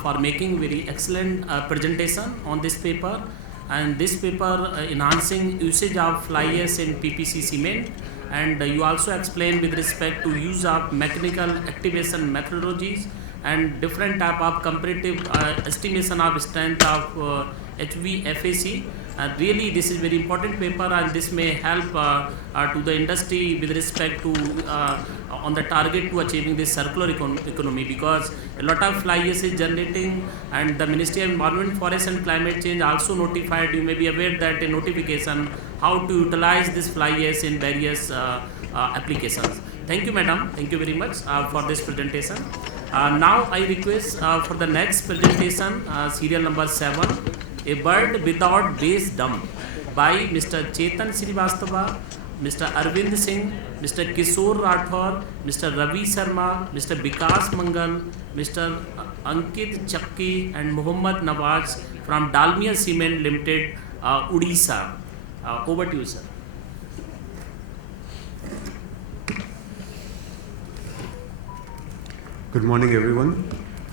for making very excellent presentation on this paper. And this paper enhancing usage of fly ash in PPC cement. And you also explained with respect to use of mechanical activation methodologies and different type of comparative estimation of strength of HVFAC. Really, this is very important paper, and this may help to the industry with respect to on the target to achieving this circular economy, because a lot of fly ash is generating, and the Ministry of Environment, Forest and Climate Change also notified, you may be aware that a notification how to utilize this fly ash in various applications. Thank you, Madam. Thank you very much for this presentation. Now I request for the next presentation, serial number 7, A Bird Without Base Dump, by Mr. Chetan Srivastava, Mr. Arvind Singh, Mr. Kishore Rathore, Mr. Ravi Sharma, Mr. Vikas Mangal, Mr. Ankit Chakki and Muhammad Nawaz from Dalmia Cement Limited, Odisha. Over to you, sir. Good morning, everyone.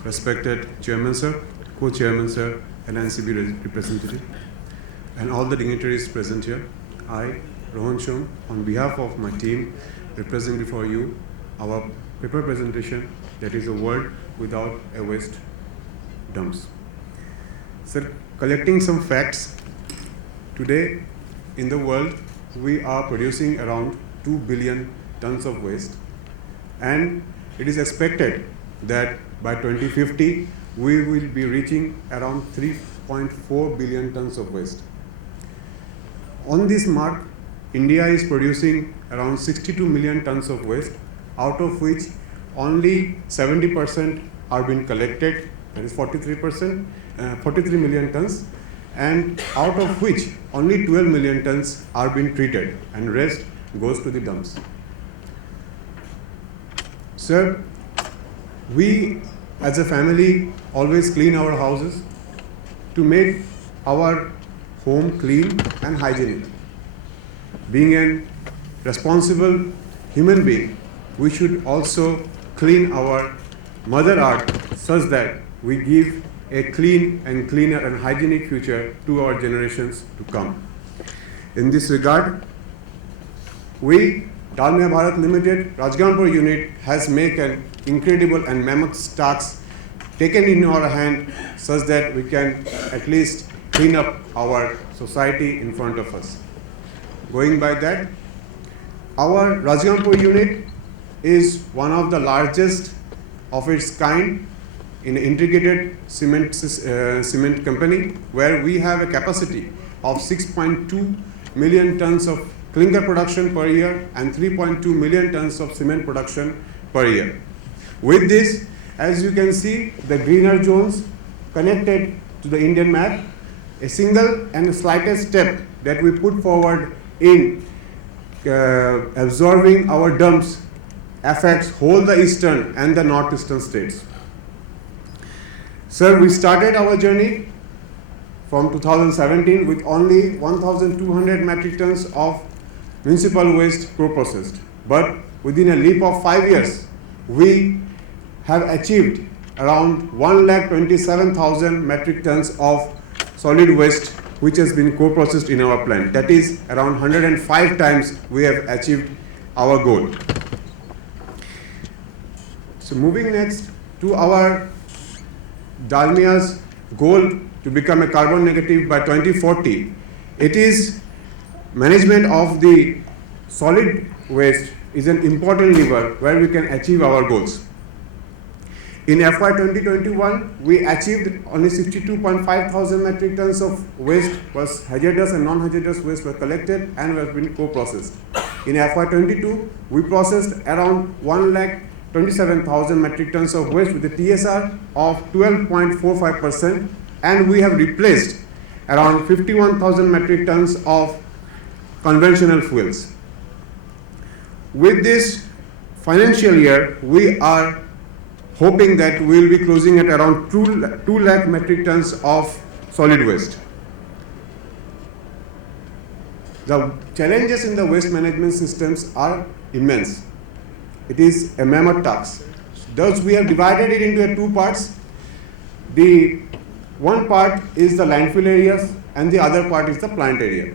Respected Chairman, sir, Co-Chairman, sir, and NCB representative, and all the dignitaries present here. I, Rohan Shom, on behalf of my team, representing before you our paper presentation, that is a world without a waste dumps. Sir, collecting some facts, today in the world we are producing around 2 billion tons of waste, and it is expected that by 2050 we will be reaching around 3.4 billion tons of waste. On this mark, India is producing around 62 million tons of waste, out of which only 70% are being collected, that is 43%, 43 million tons, and out of which only 12 million tons are being treated, and rest goes to the dumps. Sir, we as a family always clean our houses to make our home clean and hygienic. Being a responsible human being, we should also clean our mother earth such that we give a clean and cleaner and hygienic future to our generations to come. In this regard, we, Dalmia Bharat Limited, Rajgangpur unit, has made an incredible and mammoth tasks taken in our hand such that we can at least clean up our society in front of us. Going by that, our Rajgangpur unit is one of the largest of its kind in an integrated cement company, where we have a capacity of 6.2 million tons of clinker production per year and 3.2 million tons of cement production per year. With this, as you can see, the greener zones connected to the Indian map, a single and slightest step that we put forward in absorbing our dumps affects whole the eastern and the northeastern states. Sir, we started our journey from 2017 with only 1,200 metric tons of municipal waste co-processed. But within a leap of 5 years, we have achieved around 1,27,000 metric tons of solid waste which has been co-processed in our plant. That is around 105 times we have achieved our goal. So moving next to our Dalmia's goal to become a carbon negative by 2040, it is management of the solid waste is an important lever where we can achieve our goals. In FY 2021, we achieved only 62.5 thousand metric tons of waste was hazardous and non-hazardous waste were collected and were being co-processed. In FY 22, we processed around 1,27,000 metric tons of waste with a TSR of 12.45%, and we have replaced around 51,000 metric tons of conventional fuels. With this financial year, we are hoping that we will be closing at around 2 lakh metric tons of solid waste. The challenges in the waste management systems are immense. It is a mammoth task. Thus, we have divided it into two parts. The one part is the landfill areas and the other part is the plant area.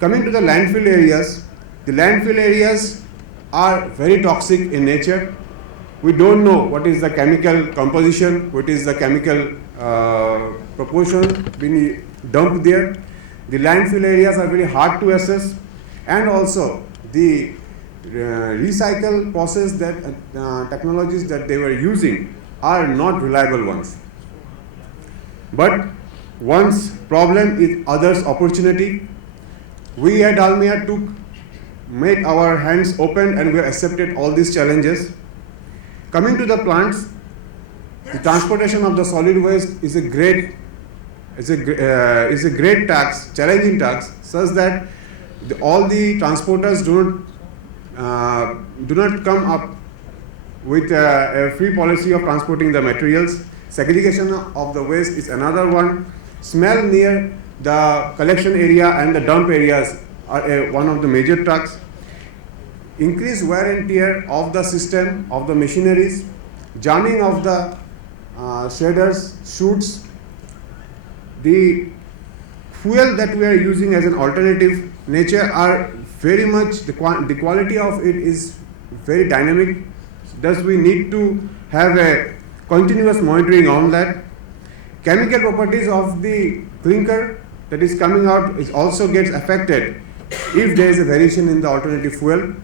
Coming to the landfill areas are very toxic in nature. We don't know what is the chemical composition, what is the chemical proportion being dumped there. The landfill areas are very hard to assess, and also the recycle process that technologies that they were using are not reliable ones. But one's problem is others' opportunity. We at Dalmia made our hands open and we accepted all these challenges. Coming to the plants, the transportation of the solid waste is a great task, challenging task, such that all the transporters do not come up with a free policy of transporting the materials. Segregation of the waste is another one. Smell near the collection area and the dump areas are one of the major tasks. Increased wear and tear of the system, of the machineries, jamming of the shredders, chutes. The fuel that we are using as an alternative nature are very much, the quality of it is very dynamic. Thus we need to have a continuous monitoring on that. Chemical properties of the clinker that is coming out also gets affected if there is a variation in the alternative fuel.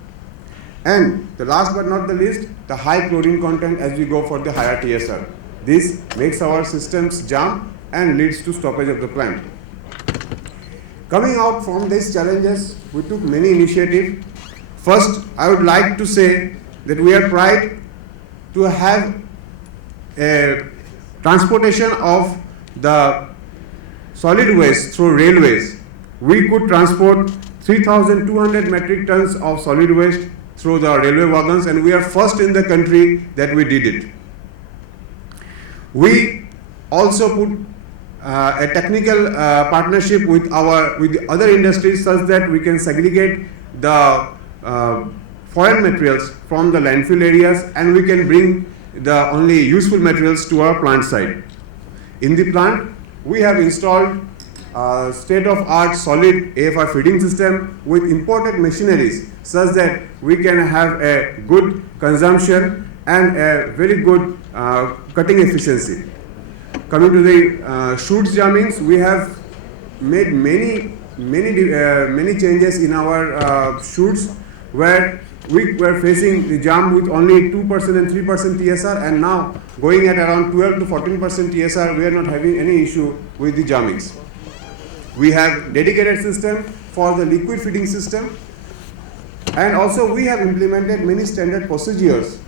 And the last but not the least, the high chlorine content as we go for the higher TSR. This makes our systems jam and leads to stoppage of the plant. Coming out from these challenges, we took many initiatives. First, I would like to say that we are proud to have a transportation of the solid waste through railways. We could transport 3,200 metric tons of solid waste through the railway wagons, and we are first in the country that we did it. We also put a technical partnership with the other industries such that we can segregate the foreign materials from the landfill areas and we can bring the only useful materials to our plant site. In the plant, we have installed state-of-art solid AFR feeding system with imported machineries such that we can have a good consumption and a very good cutting efficiency. Coming to the chutes jammings, we have made many changes in our chutes where we were facing the jam with only 2% and 3% TSR, and now going at around 12 to 14% TSR, we are not having any issue with the jammings. We have dedicated system for the liquid feeding system, and also we have implemented many standard procedures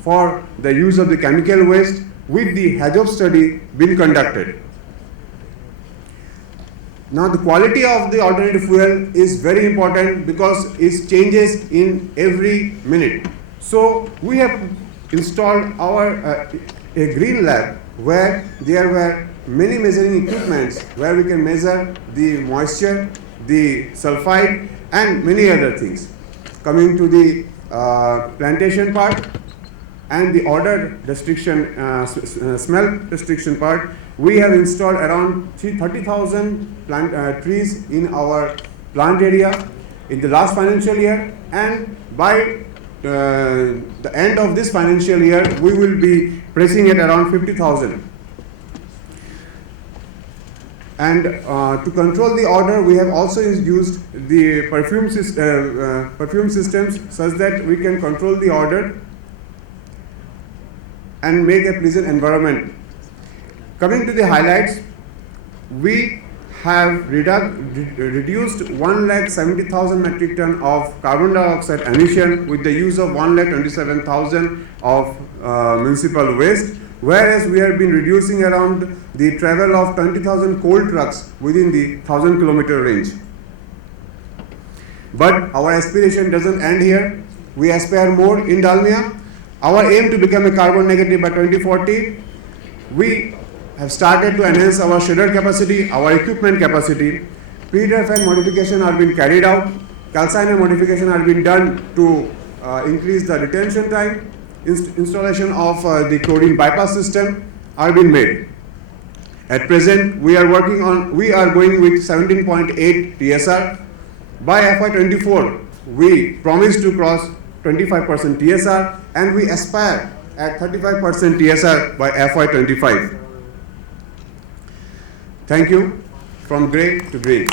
for the use of the chemical waste with the HAZOP study being conducted. Now the quality of the alternative fuel is very important because it changes in every minute. So we have installed our a green lab where there were many measuring equipments where we can measure the moisture, the sulfide and many other things. Coming to the plantation part and the odor restriction, smell restriction part, we have installed around 30,000 trees in our plant area in the last financial year, and by the end of this financial year we will be pressing at around 50,000. And to control the odor, we have also used the perfume systems such that we can control the odor and make a pleasant environment. Coming to the highlights, we have reduced 1,70,000 metric ton of carbon dioxide emission with the use of 1,27,000 of municipal waste, whereas we have been reducing around the travel of 20,000 coal trucks within the 1,000 kilometer range. But our aspiration doesn't end here. We aspire more in Dalmia. our aim to become a carbon negative by 2040, we have started to enhance our shredder capacity, our equipment capacity. PDFN modification are being carried out. Calciner modification are being done to increase the retention time. Installation of the chlorine bypass system are being made. At present, we are going with 17.8 TSR. By FY24, we promise to cross 25% TSR, and we aspire at 35% TSR by FY25. Thank you. From grey to green.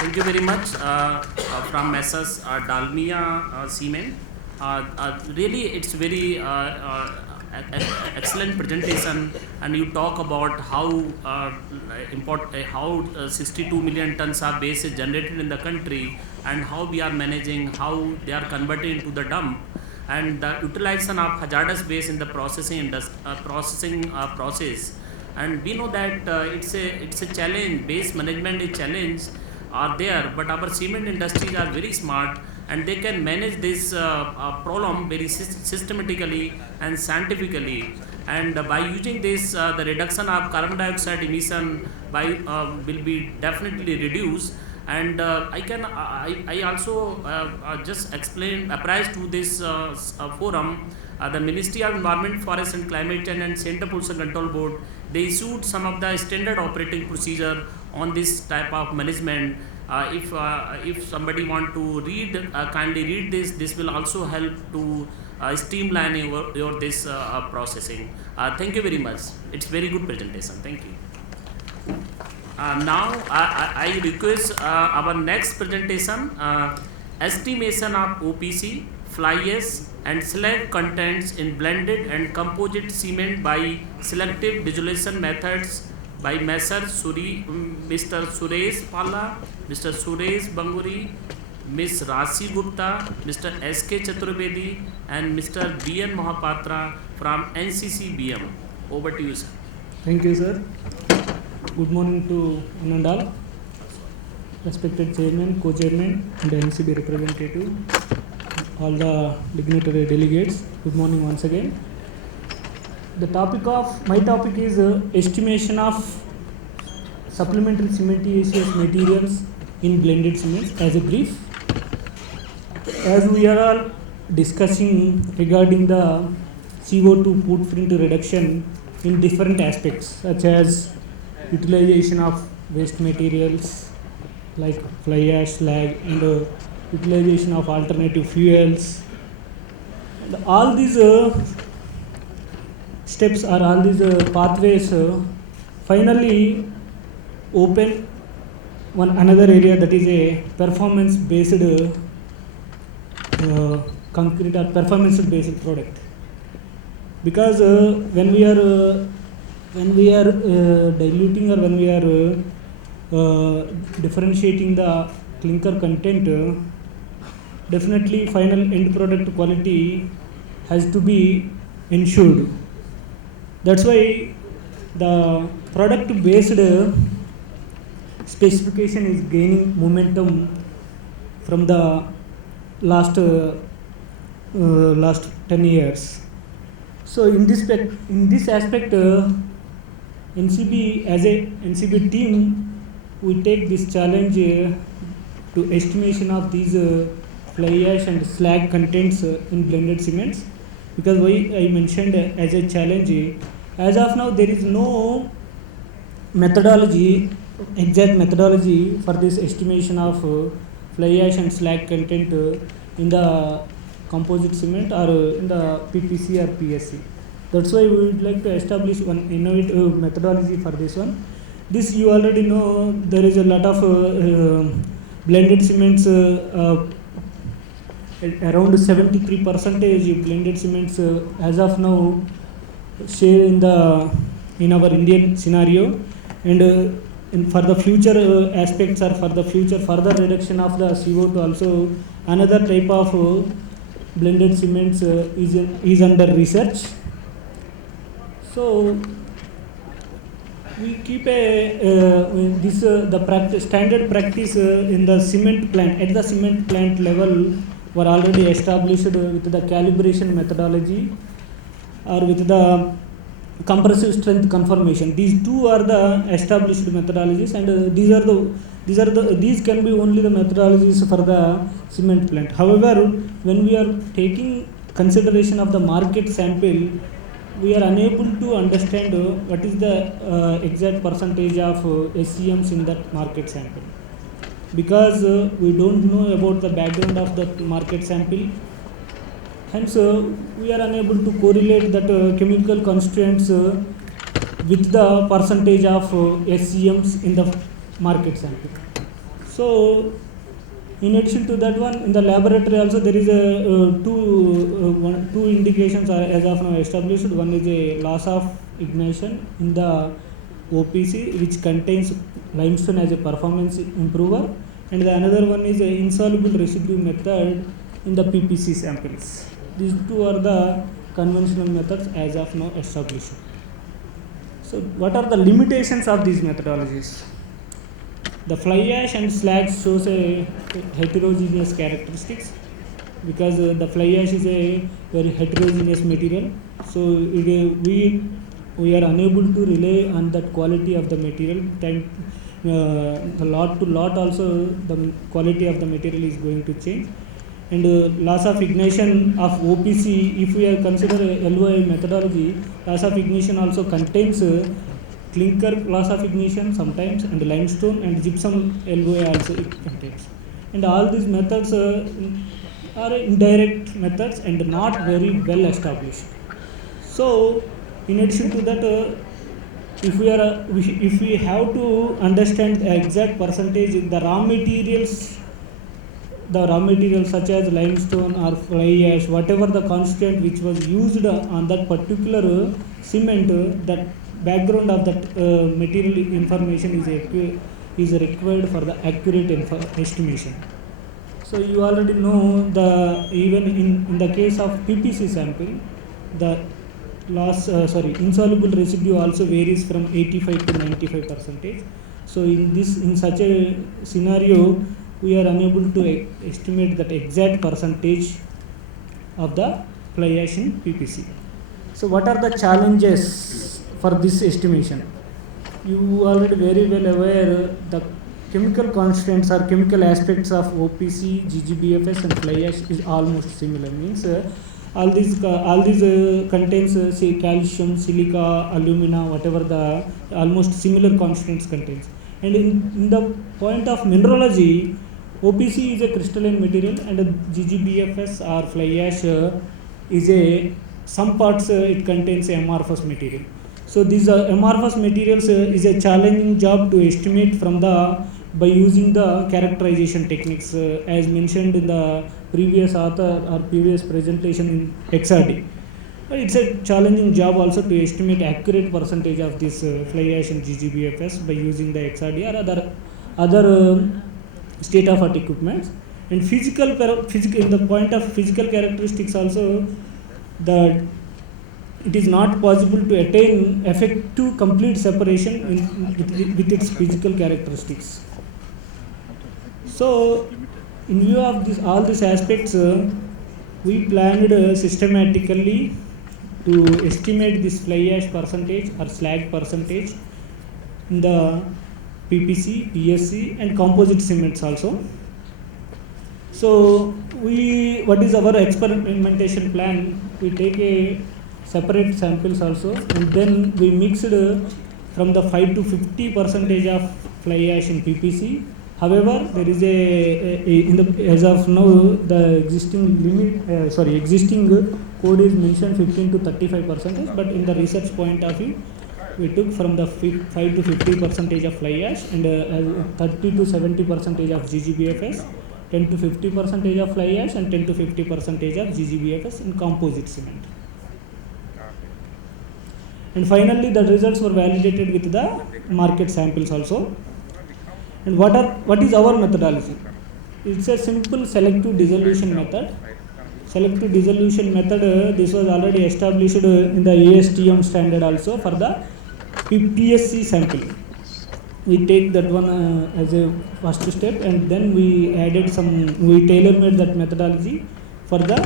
Thank you very much from Messrs. Dalmia Cement. Really, it's very excellent presentation, and you talk about how how 62 million tons of waste is generated in the country, and how we are managing, how they are converted into the dump, and the utilization of hazardous waste in the processing process. And we know that it's a challenge. Waste management is challenge are there, but our cement industries are very smart, and they can manage this problem very systematically and scientifically. And by using this, the reduction of carbon dioxide emission will be definitely reduced. And I also just apprise to this forum. The Ministry of Environment, Forest and Climate Change and Central Pollution Control Board, they issued some of the standard operating procedure on this type of management. If somebody want to read, kindly read this. This will also help to streamline your this processing. Thank you very much. It's very good presentation. Thank you. Now I request our next presentation, estimation of OPC, fly ash and slag contents in blended and composite cement by selective dissolution methods by Mr. Suresh Pala, Mr. Suresh Banguri, Ms. Rasi Gupta, Mr. S.K. Chaturvedi and Mr. B.N. Mohapatra from NCC-BM. Over to you, sir. Thank you, sir. Good morning to one and all. Respected Chairman, Co-Chairman and NCB representative, all the dignitary delegates, good morning once again. My topic is estimation of supplementary cementitious materials in blended cements as a brief. As we are all discussing regarding the CO2 footprint reduction in different aspects, such as utilization of waste materials like fly ash, slag, and utilization of alternative fuels. And all these steps or all these pathways finally open another area, that is a performance based concrete or performance based product. Because when we are diluting or when we are differentiating the clinker content, definitely final end product quality has to be ensured. That's why the product based specification is gaining momentum from the last 10 years. So in this aspect, NCB as a NCB team, we take this challenge to estimation of these fly ash and slag contents in blended cements. Because why I mentioned as a challenge, as of now there is no exact methodology for this estimation of fly ash and slag content in the composite cement or in the PPC or PSC. That's why we would like to establish one innovative methodology for this one. This you already know, there is a lot of blended cements, around 73% blended cements as of now share in our Indian scenario, and for the future aspects or for the future further reduction of the CO2 also, another type of blended cements is under research. So we keep the standard practice in the cement plant, at the cement plant level. were already established with the calibration methodology or with the compressive strength conformation. These two are the established methodologies, and these can be only the methodologies for the cement plant. However, when we are taking consideration of the market sample, we are unable to understand what is the exact percentage of SCMs in that market sample, because we don't know about the background of the market sample. Hence, we are unable to correlate that chemical constituents with the percentage of SCMs in the market sample. So, in addition to that one, in the laboratory also there is a two indications are as of now established. One is a loss of ignition in the OPC, which contains limestone as a performance improver, and the another one is a insoluble residue method in the PPC samples. These two are the conventional methods as of now established. So, what are the limitations of these methodologies? The fly ash and slag shows a heterogeneous characteristics, because the fly ash is a very heterogeneous material. So we are unable to rely on that quality of the material. Lot to lot also the quality of the material is going to change. And loss of ignition of OPC, if we are consider LOI methodology, loss of ignition also contains clinker loss of ignition sometimes, and limestone and gypsum LOI also it contains. And all these methods are indirect methods and not very well established. So, in addition to that, if we have to understand the exact percentage, the raw materials such as limestone or fly ash, whatever the constituent which was used on that particular cement, that background of that material information is required for the accurate estimation. So you already know even in the case of PPC sample, the insoluble residue also varies from 85 to 95%. So in such a scenario, we are unable to estimate that exact percentage of the fly ash in PPC. So what are the challenges for this estimation? You already very well aware the chemical constants or chemical aspects of OPC, GGBFS and fly ash is almost similar. Means all these contains say calcium, silica, alumina, whatever the almost similar constants contains. And in the point of mineralogy, OPC is a crystalline material and GGBFS or fly ash is some parts it contains amorphous material. So these amorphous materials is a challenging job to estimate by using the characterization techniques as mentioned in the previous author or previous presentation in XRD. But it's a challenging job also to estimate accurate percentage of this fly ash and GGBFS by using the XRD or other state-of-art equipment. And physical in the point of physical characteristics also, it is not possible to attain effective complete separation with its physical characteristics. So, in view of all these aspects, we planned systematically to estimate this fly ash percentage or slag percentage in the PPC, PSC and composite cements also. So, what is our experimentation plan? We take a separate samples also, and then we mixed from the 5 to 50% of fly ash in PPC. However, there is as of now the existing code is mentioned 15 to 35%, but in the research point of view, we took from the 5 to 50% of fly ash and 30 to 70% of GGBFS, 10 to 50% of fly ash and 10 to 50% of GGBFS in composite cement. And finally, the results were validated with the market samples also. And what is our methodology? It's a simple selective dissolution method. Selective dissolution method, this was already established in the ASTM standard also for the PSC sample. we take that one as a first step, and then we added we tailor-made that methodology for the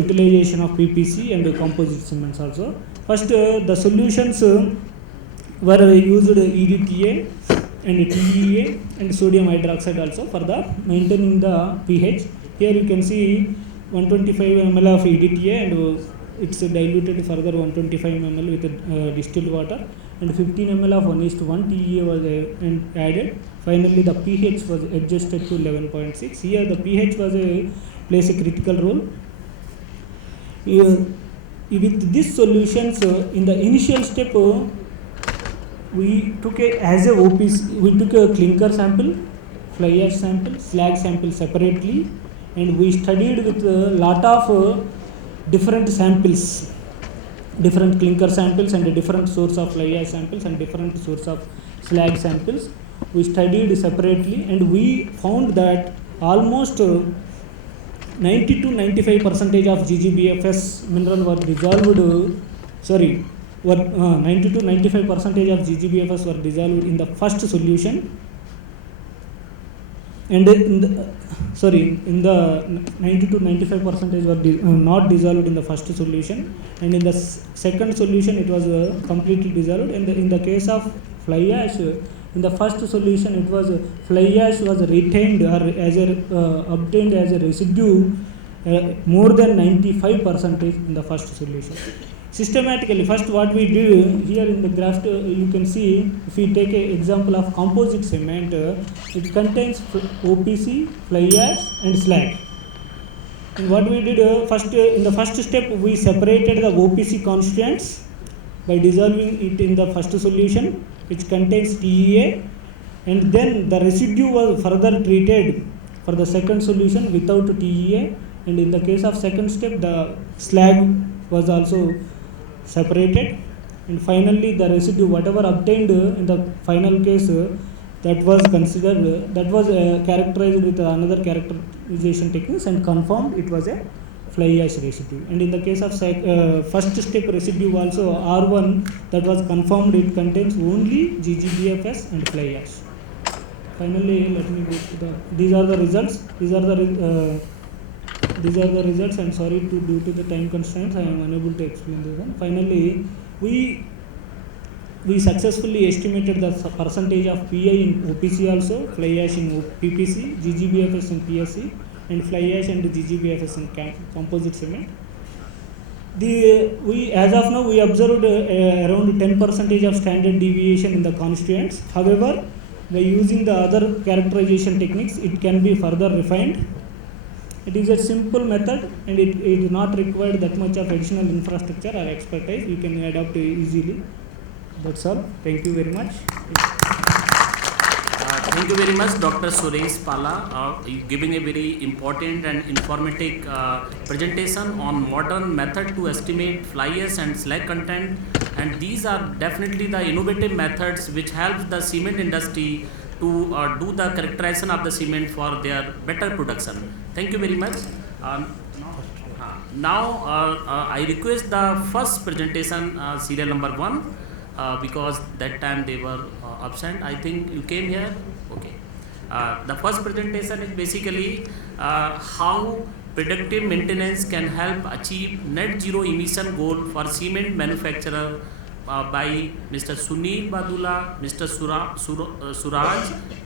utilization of PPC and composite cements also. First, the solutions were used EDTA and TEA and sodium hydroxide also for the maintaining the pH. Here you can see 125 ml of EDTA and it's diluted further 125 ml with distilled water, and 15 ml of 1:1 TEA was added. Finally, the pH was adjusted to 11.6. Here the pH was plays a critical role. With these solutions, in the initial step, we took as a OPC, we took a clinker sample, fly ash sample, slag sample separately, and we studied with a lot of different samples, different clinker samples and a different source of fly ash samples and different source of slag samples. We studied separately, and we found that almost 90 to 95% of GGBFS mineral were dissolved, 90 to 95% of GGBFS were dissolved in the first solution, and in the 90 to 95% were not dissolved in the first solution, and in the second solution it was completely dissolved. And in the case of fly ash, in the first solution it was fly ash was retained or as obtained as a residue more than 95% in the first solution. Systematically, first what we do here in the graph, you can see, if we take an example of composite cement, it contains OPC, fly ash and slag. And what we did, in the first step, we separated the OPC constituents by dissolving it in the first solution, which contains TEA, and then the residue was further treated for the second solution without TEA, and in the case of second step, the slag was also separated, and finally the residue whatever obtained in the final case, that was considered, that was characterized with another characterization techniques and confirmed it was a fly ash residue. And in the case of first step residue also R1, that was confirmed it contains only GGBFS and fly ash. Finally, let me go to these are the results. These are the results, and sorry due to the time constraints I am unable to explain this one. Finally, we successfully estimated the percentage of PI in OPC also, fly ash in PPC, GGBFS in PSC, and fly ash and GGBFS in composite cement. As of now we observed around 10% of standard deviation in the constituents. However, by using the other characterization techniques, it can be further refined. It is a simple method, and it is not required that much of additional infrastructure or expertise. You can adapt easily. That's all. Thank you very much. Thank you very much, Dr. Suresh Pala, giving a very important and informative presentation on modern method to estimate fly ash and slag content. And these are definitely the innovative methods which helps the cement industry to do the characterization of the cement for their better production. Thank you very much. Now I request the first presentation, serial number 1, because that time they were absent. I think you came here. Okay. The first presentation is basically how predictive maintenance can help achieve net zero emission goal for cement manufacturer by Mr. Sunil Badula, Mr. Suraj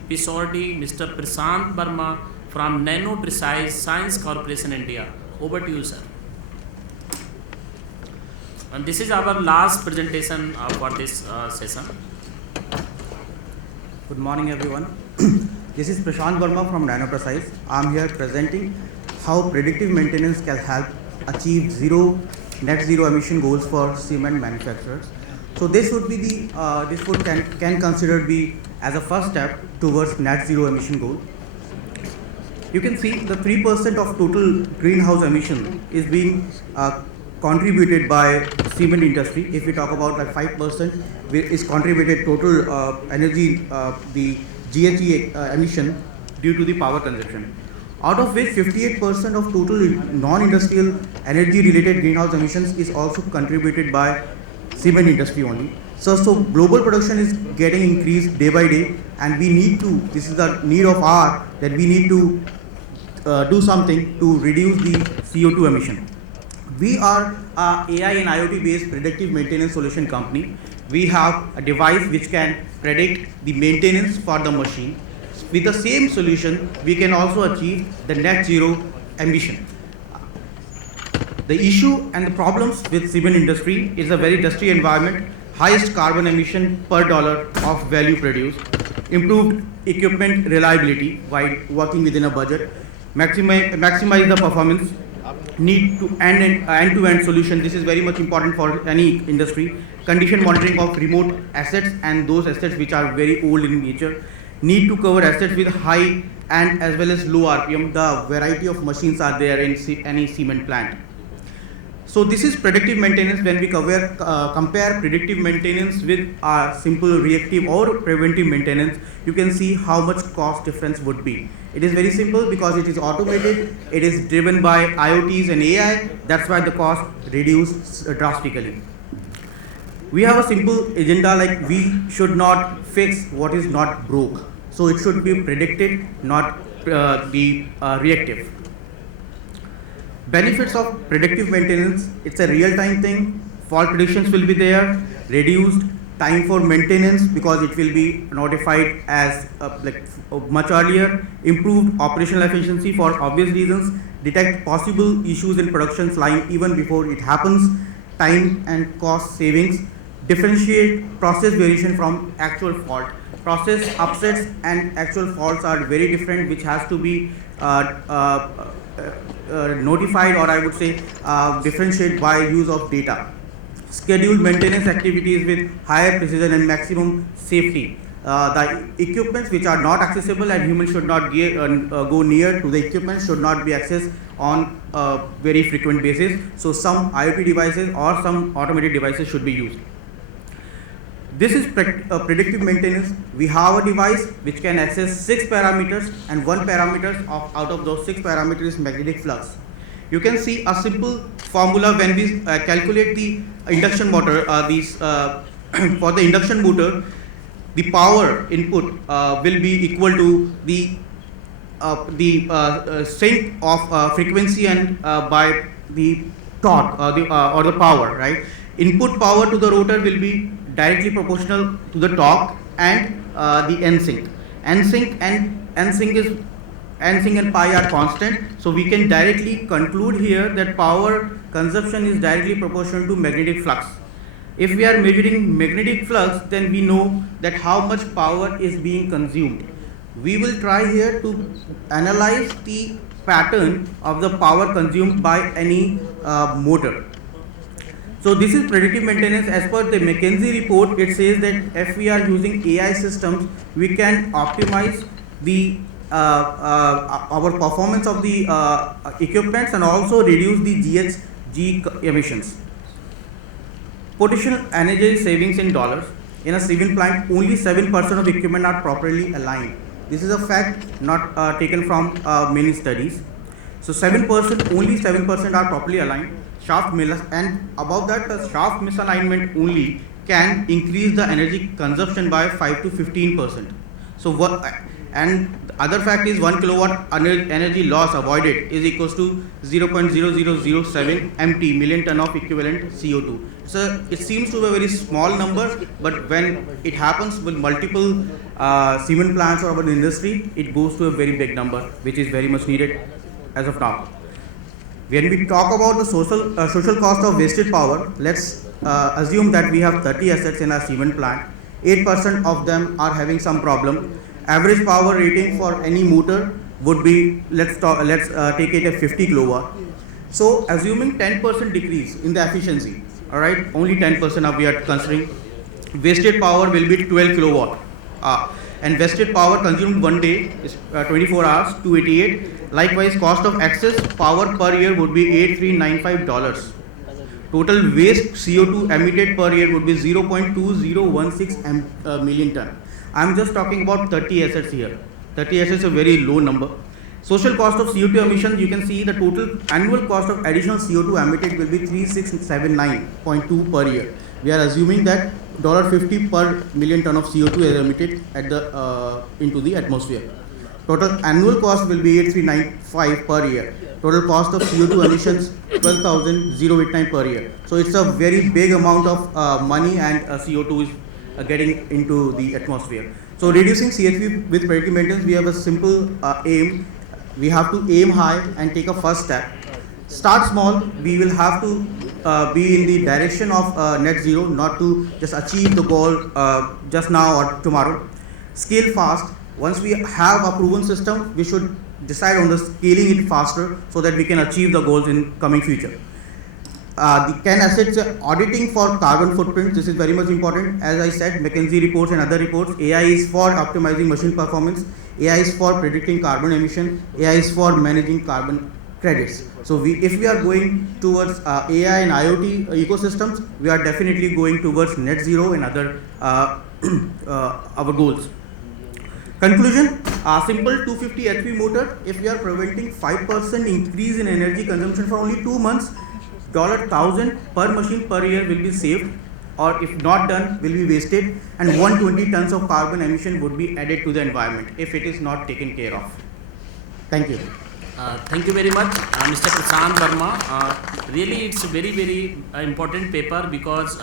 Pisordi, Mr. Prashant Verma from Nano Precise Science Corporation India. Over to you, sir. And this is our last presentation for this session. Good morning, everyone. This is Prashant Verma from Nano Precise. I am here presenting how predictive maintenance can help achieve net zero emission goals for cement manufacturers. So this would be can considered be as a first step towards net zero emission goal. You can see the 3% of total greenhouse emission is being contributed by cement industry. If we talk about like 5% is contributed total energy, the GHG emission due to the power consumption. Out of which 58% of total non-industrial energy related greenhouse emissions is also contributed by cement industry only. So global production is getting increased day by day, and we need to, this is the need of hour, that we need to do something to reduce the CO2 emission. We are a AI and IoT based predictive maintenance solution company. We have a device which can predict the maintenance for the machine. With the same solution, we can also achieve the net zero emission. The issue and the problems with cement industry is a very dusty environment, highest carbon emission per dollar of value produced, improved equipment reliability while working within a budget, maximize the performance, need to end-to-end solution. This is very much important for any industry. Condition monitoring of remote assets and those assets which are very old in nature. Need to cover assets with high and as well as low RPM. The variety of machines are there in any cement plant. So this is predictive maintenance. When we compare predictive maintenance with simple reactive or preventive maintenance, you can see how much cost difference would be. It is very simple because it is automated, it is driven by IoTs and AI, that's why the cost reduced drastically. We have a simple agenda, like we should not fix what is not broke. So it should be predicted, not reactive. Benefits of predictive maintenance, it's a real-time thing, fault predictions will be there, reduced time for maintenance because it will be notified as much earlier, improved operational efficiency for obvious reasons, detect possible issues in production line even before it happens, time and cost savings, differentiate process variation from actual fault. Process upsets and actual faults are very different, which has to be notified, or I would say differentiate by use of data. Scheduled maintenance activities with higher precision and maximum safety. The equipments which are not accessible and humans should not go near to the equipment should not be accessed on a very frequent basis. So some IoT devices or some automated devices should be used. This is predictive maintenance. We have a device which can access 6 parameters, and one parameter out of those 6 parameters is magnetic flux. You can see a simple formula when we calculate the induction motor. For the induction motor, the power input will be equal to the sync of frequency and by the torque or the power, right? Input power to the rotor will be directly proportional to the torque and the N-sync. N-sync and pi are constant, so we can directly conclude here that power consumption is directly proportional to magnetic flux. If we are measuring magnetic flux, then we know that how much power is being consumed. We will try here to analyze the pattern of the power consumed by any motor. So this is predictive maintenance. As per the McKinsey report, it says that if we are using AI systems, we can optimize the our performance of the equipments and also reduce the GHG emissions. Potential energy savings in dollars. In a cement plant, only 7% of equipment are properly aligned. This is a fact not taken from many studies. So 7%, only 7% are properly aligned. Shaft and above that, the shaft misalignment only can increase the energy consumption by 5 to 15%. So what, and the other fact is 1 kilowatt energy loss avoided is equals to 0.0007 MT, million ton of equivalent CO2. So it seems to be a very small number, but when it happens with multiple cement plants or our industry, it goes to a very big number, which is very much needed as of now. When we talk about the social cost of wasted power, let's assume that we have 30 assets in our cement plant. 8% of them are having some problem. Average power rating for any motor would be, let's take it at 50 kilowatt. So assuming 10% decrease in the efficiency, all right, only 10% we are considering. Wasted power will be 12 kilowatt. And wasted power consumed one day is 24 hours, 288. Likewise, cost of excess power per year would be $8395. Total waste CO2 emitted per year would be 0.2016 million ton. I am just talking about 30 assets here. 30 assets is a very low number. Social cost of CO2 emissions, you can see the total annual cost of additional CO2 emitted will be 3679.2 per year. We are assuming that $50 per million ton of CO2 is emitted at the into the atmosphere. Total annual cost will be 8395 per year. Total cost of CO2 emissions 12,089 per year. So it's a very big amount of money, and CO2 is getting into the atmosphere. So reducing CHP with predictive maintenance, we have a simple aim. We have to aim high and take a first step. Start small. We will have to be in the direction of net zero, not to just achieve the goal just now or tomorrow. Scale fast. Once we have a proven system, we should decide on the scaling it faster so that we can achieve the goals in coming future. The Cantt assets auditing for carbon footprint, this is very much important. As I said, McKinsey reports and other reports, AI is for optimizing machine performance, AI is for predicting carbon emission, AI is for managing carbon credits. So if we are going towards AI and IoT ecosystems, we are definitely going towards net zero and other our goals. Conclusion, simple 250 HP motor, if we are preventing 5% increase in energy consumption for only 2 months, $1,000 per machine per year will be saved, or if not done, will be wasted, and 120 tons of carbon emission would be added to the environment if it is not taken care of. Thank you. Thank you very much, Mr. Prashant Verma. Really, it's a very, very important paper, because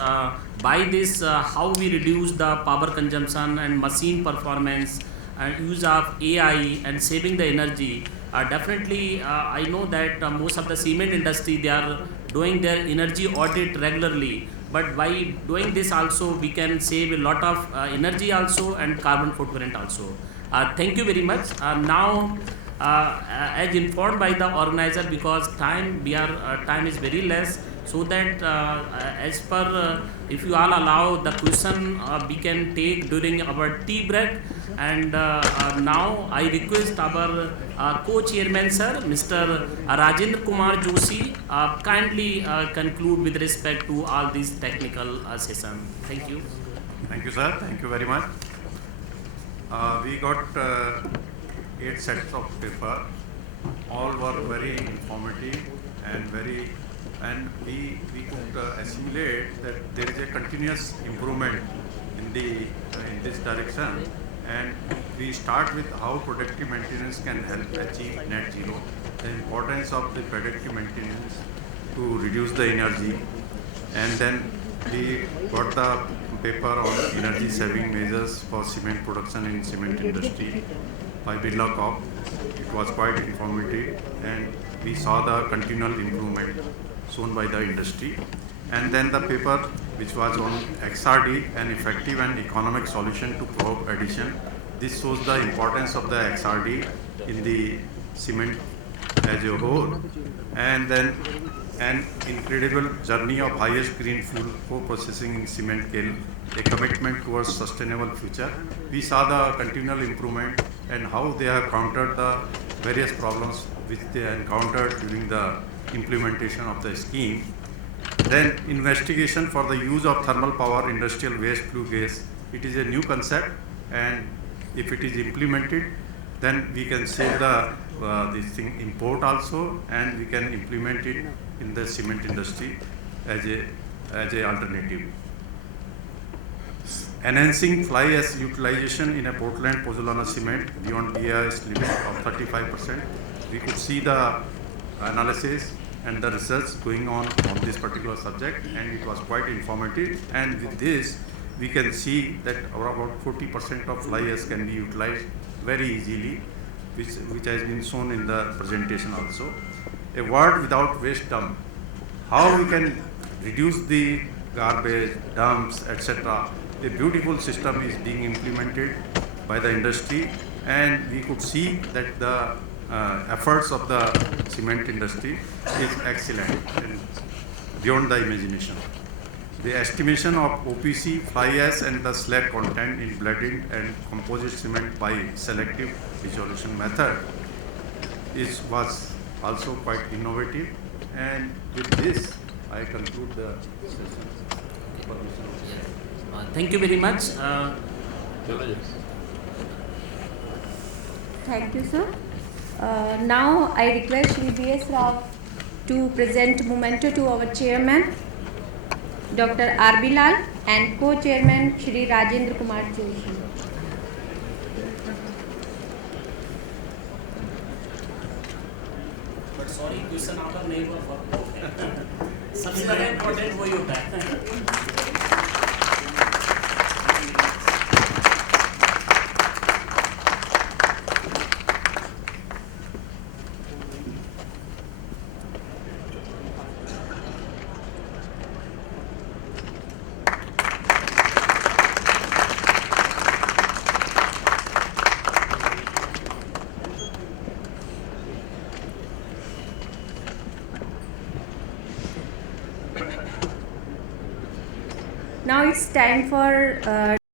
by this, how we reduce the power consumption and machine performance and use of AI and saving the energy. Definitely, I know that most of the cement industry, they are doing their energy audit regularly. But by doing this also, we can save a lot of energy also and carbon footprint also. Thank you very much. Now, as informed by the organizer, because time is very less, so that as per if you all allow the question, we can take during our tea break. And now I request our co-chairman sir, Mr. Rajendra Kumar Joshi, kindly conclude with respect to all these technical session. Thank you. Thank you, sir. Thank you very much. We got 8 sets of paper. All were very informative and we could assimilate that there is a continuous improvement in this direction, and we start with how predictive maintenance can help achieve net zero, the importance of the predictive maintenance to reduce the energy, and then we got the paper on energy saving measures for cement production in cement industry by Govt. It was quite informative, and we saw the continual improvement shown by the industry. And then the paper which was on XRD, an effective and economic solution to probe addition. This shows the importance of the XRD in the cement as a whole. And then an incredible journey of highest green fuel co-processing in cement kiln, a commitment towards sustainable future. We saw the continual improvement and how they have countered the various problems which they encountered during the implementation of the scheme. Then investigation for the use of thermal power industrial waste flue gas. It is a new concept, and if it is implemented, then we can save the this thing import also, and we can implement it in the cement industry as a alternative. Enhancing fly ash utilization in a Portland pozzolana cement beyond BIS limit of 35%. We could see the analysis and the research going on this particular subject, and it was quite informative. And with this, we can see that about 40% of fly ash can be utilized very easily, which has been shown in the presentation also. A word without waste dump. How we can reduce the garbage, dumps, etc. A beautiful system is being implemented by the industry, and we could see that the efforts of the cement industry is excellent and beyond the imagination. The estimation of OPC, fly ash and the slag content in blended and composite cement by selective dissolution method was also quite innovative. And with this, I conclude the session. Thank you very much. Thank you, sir. Now I request Shri B.S. Rao to present memento to our chairman, Dr. R.B. Lal. and co-chairman Shri Rajendra Kumar Joshi. But sorry, question आपका नहीं हुआ सबसे ज़्यादा important वही होता है Now it's time for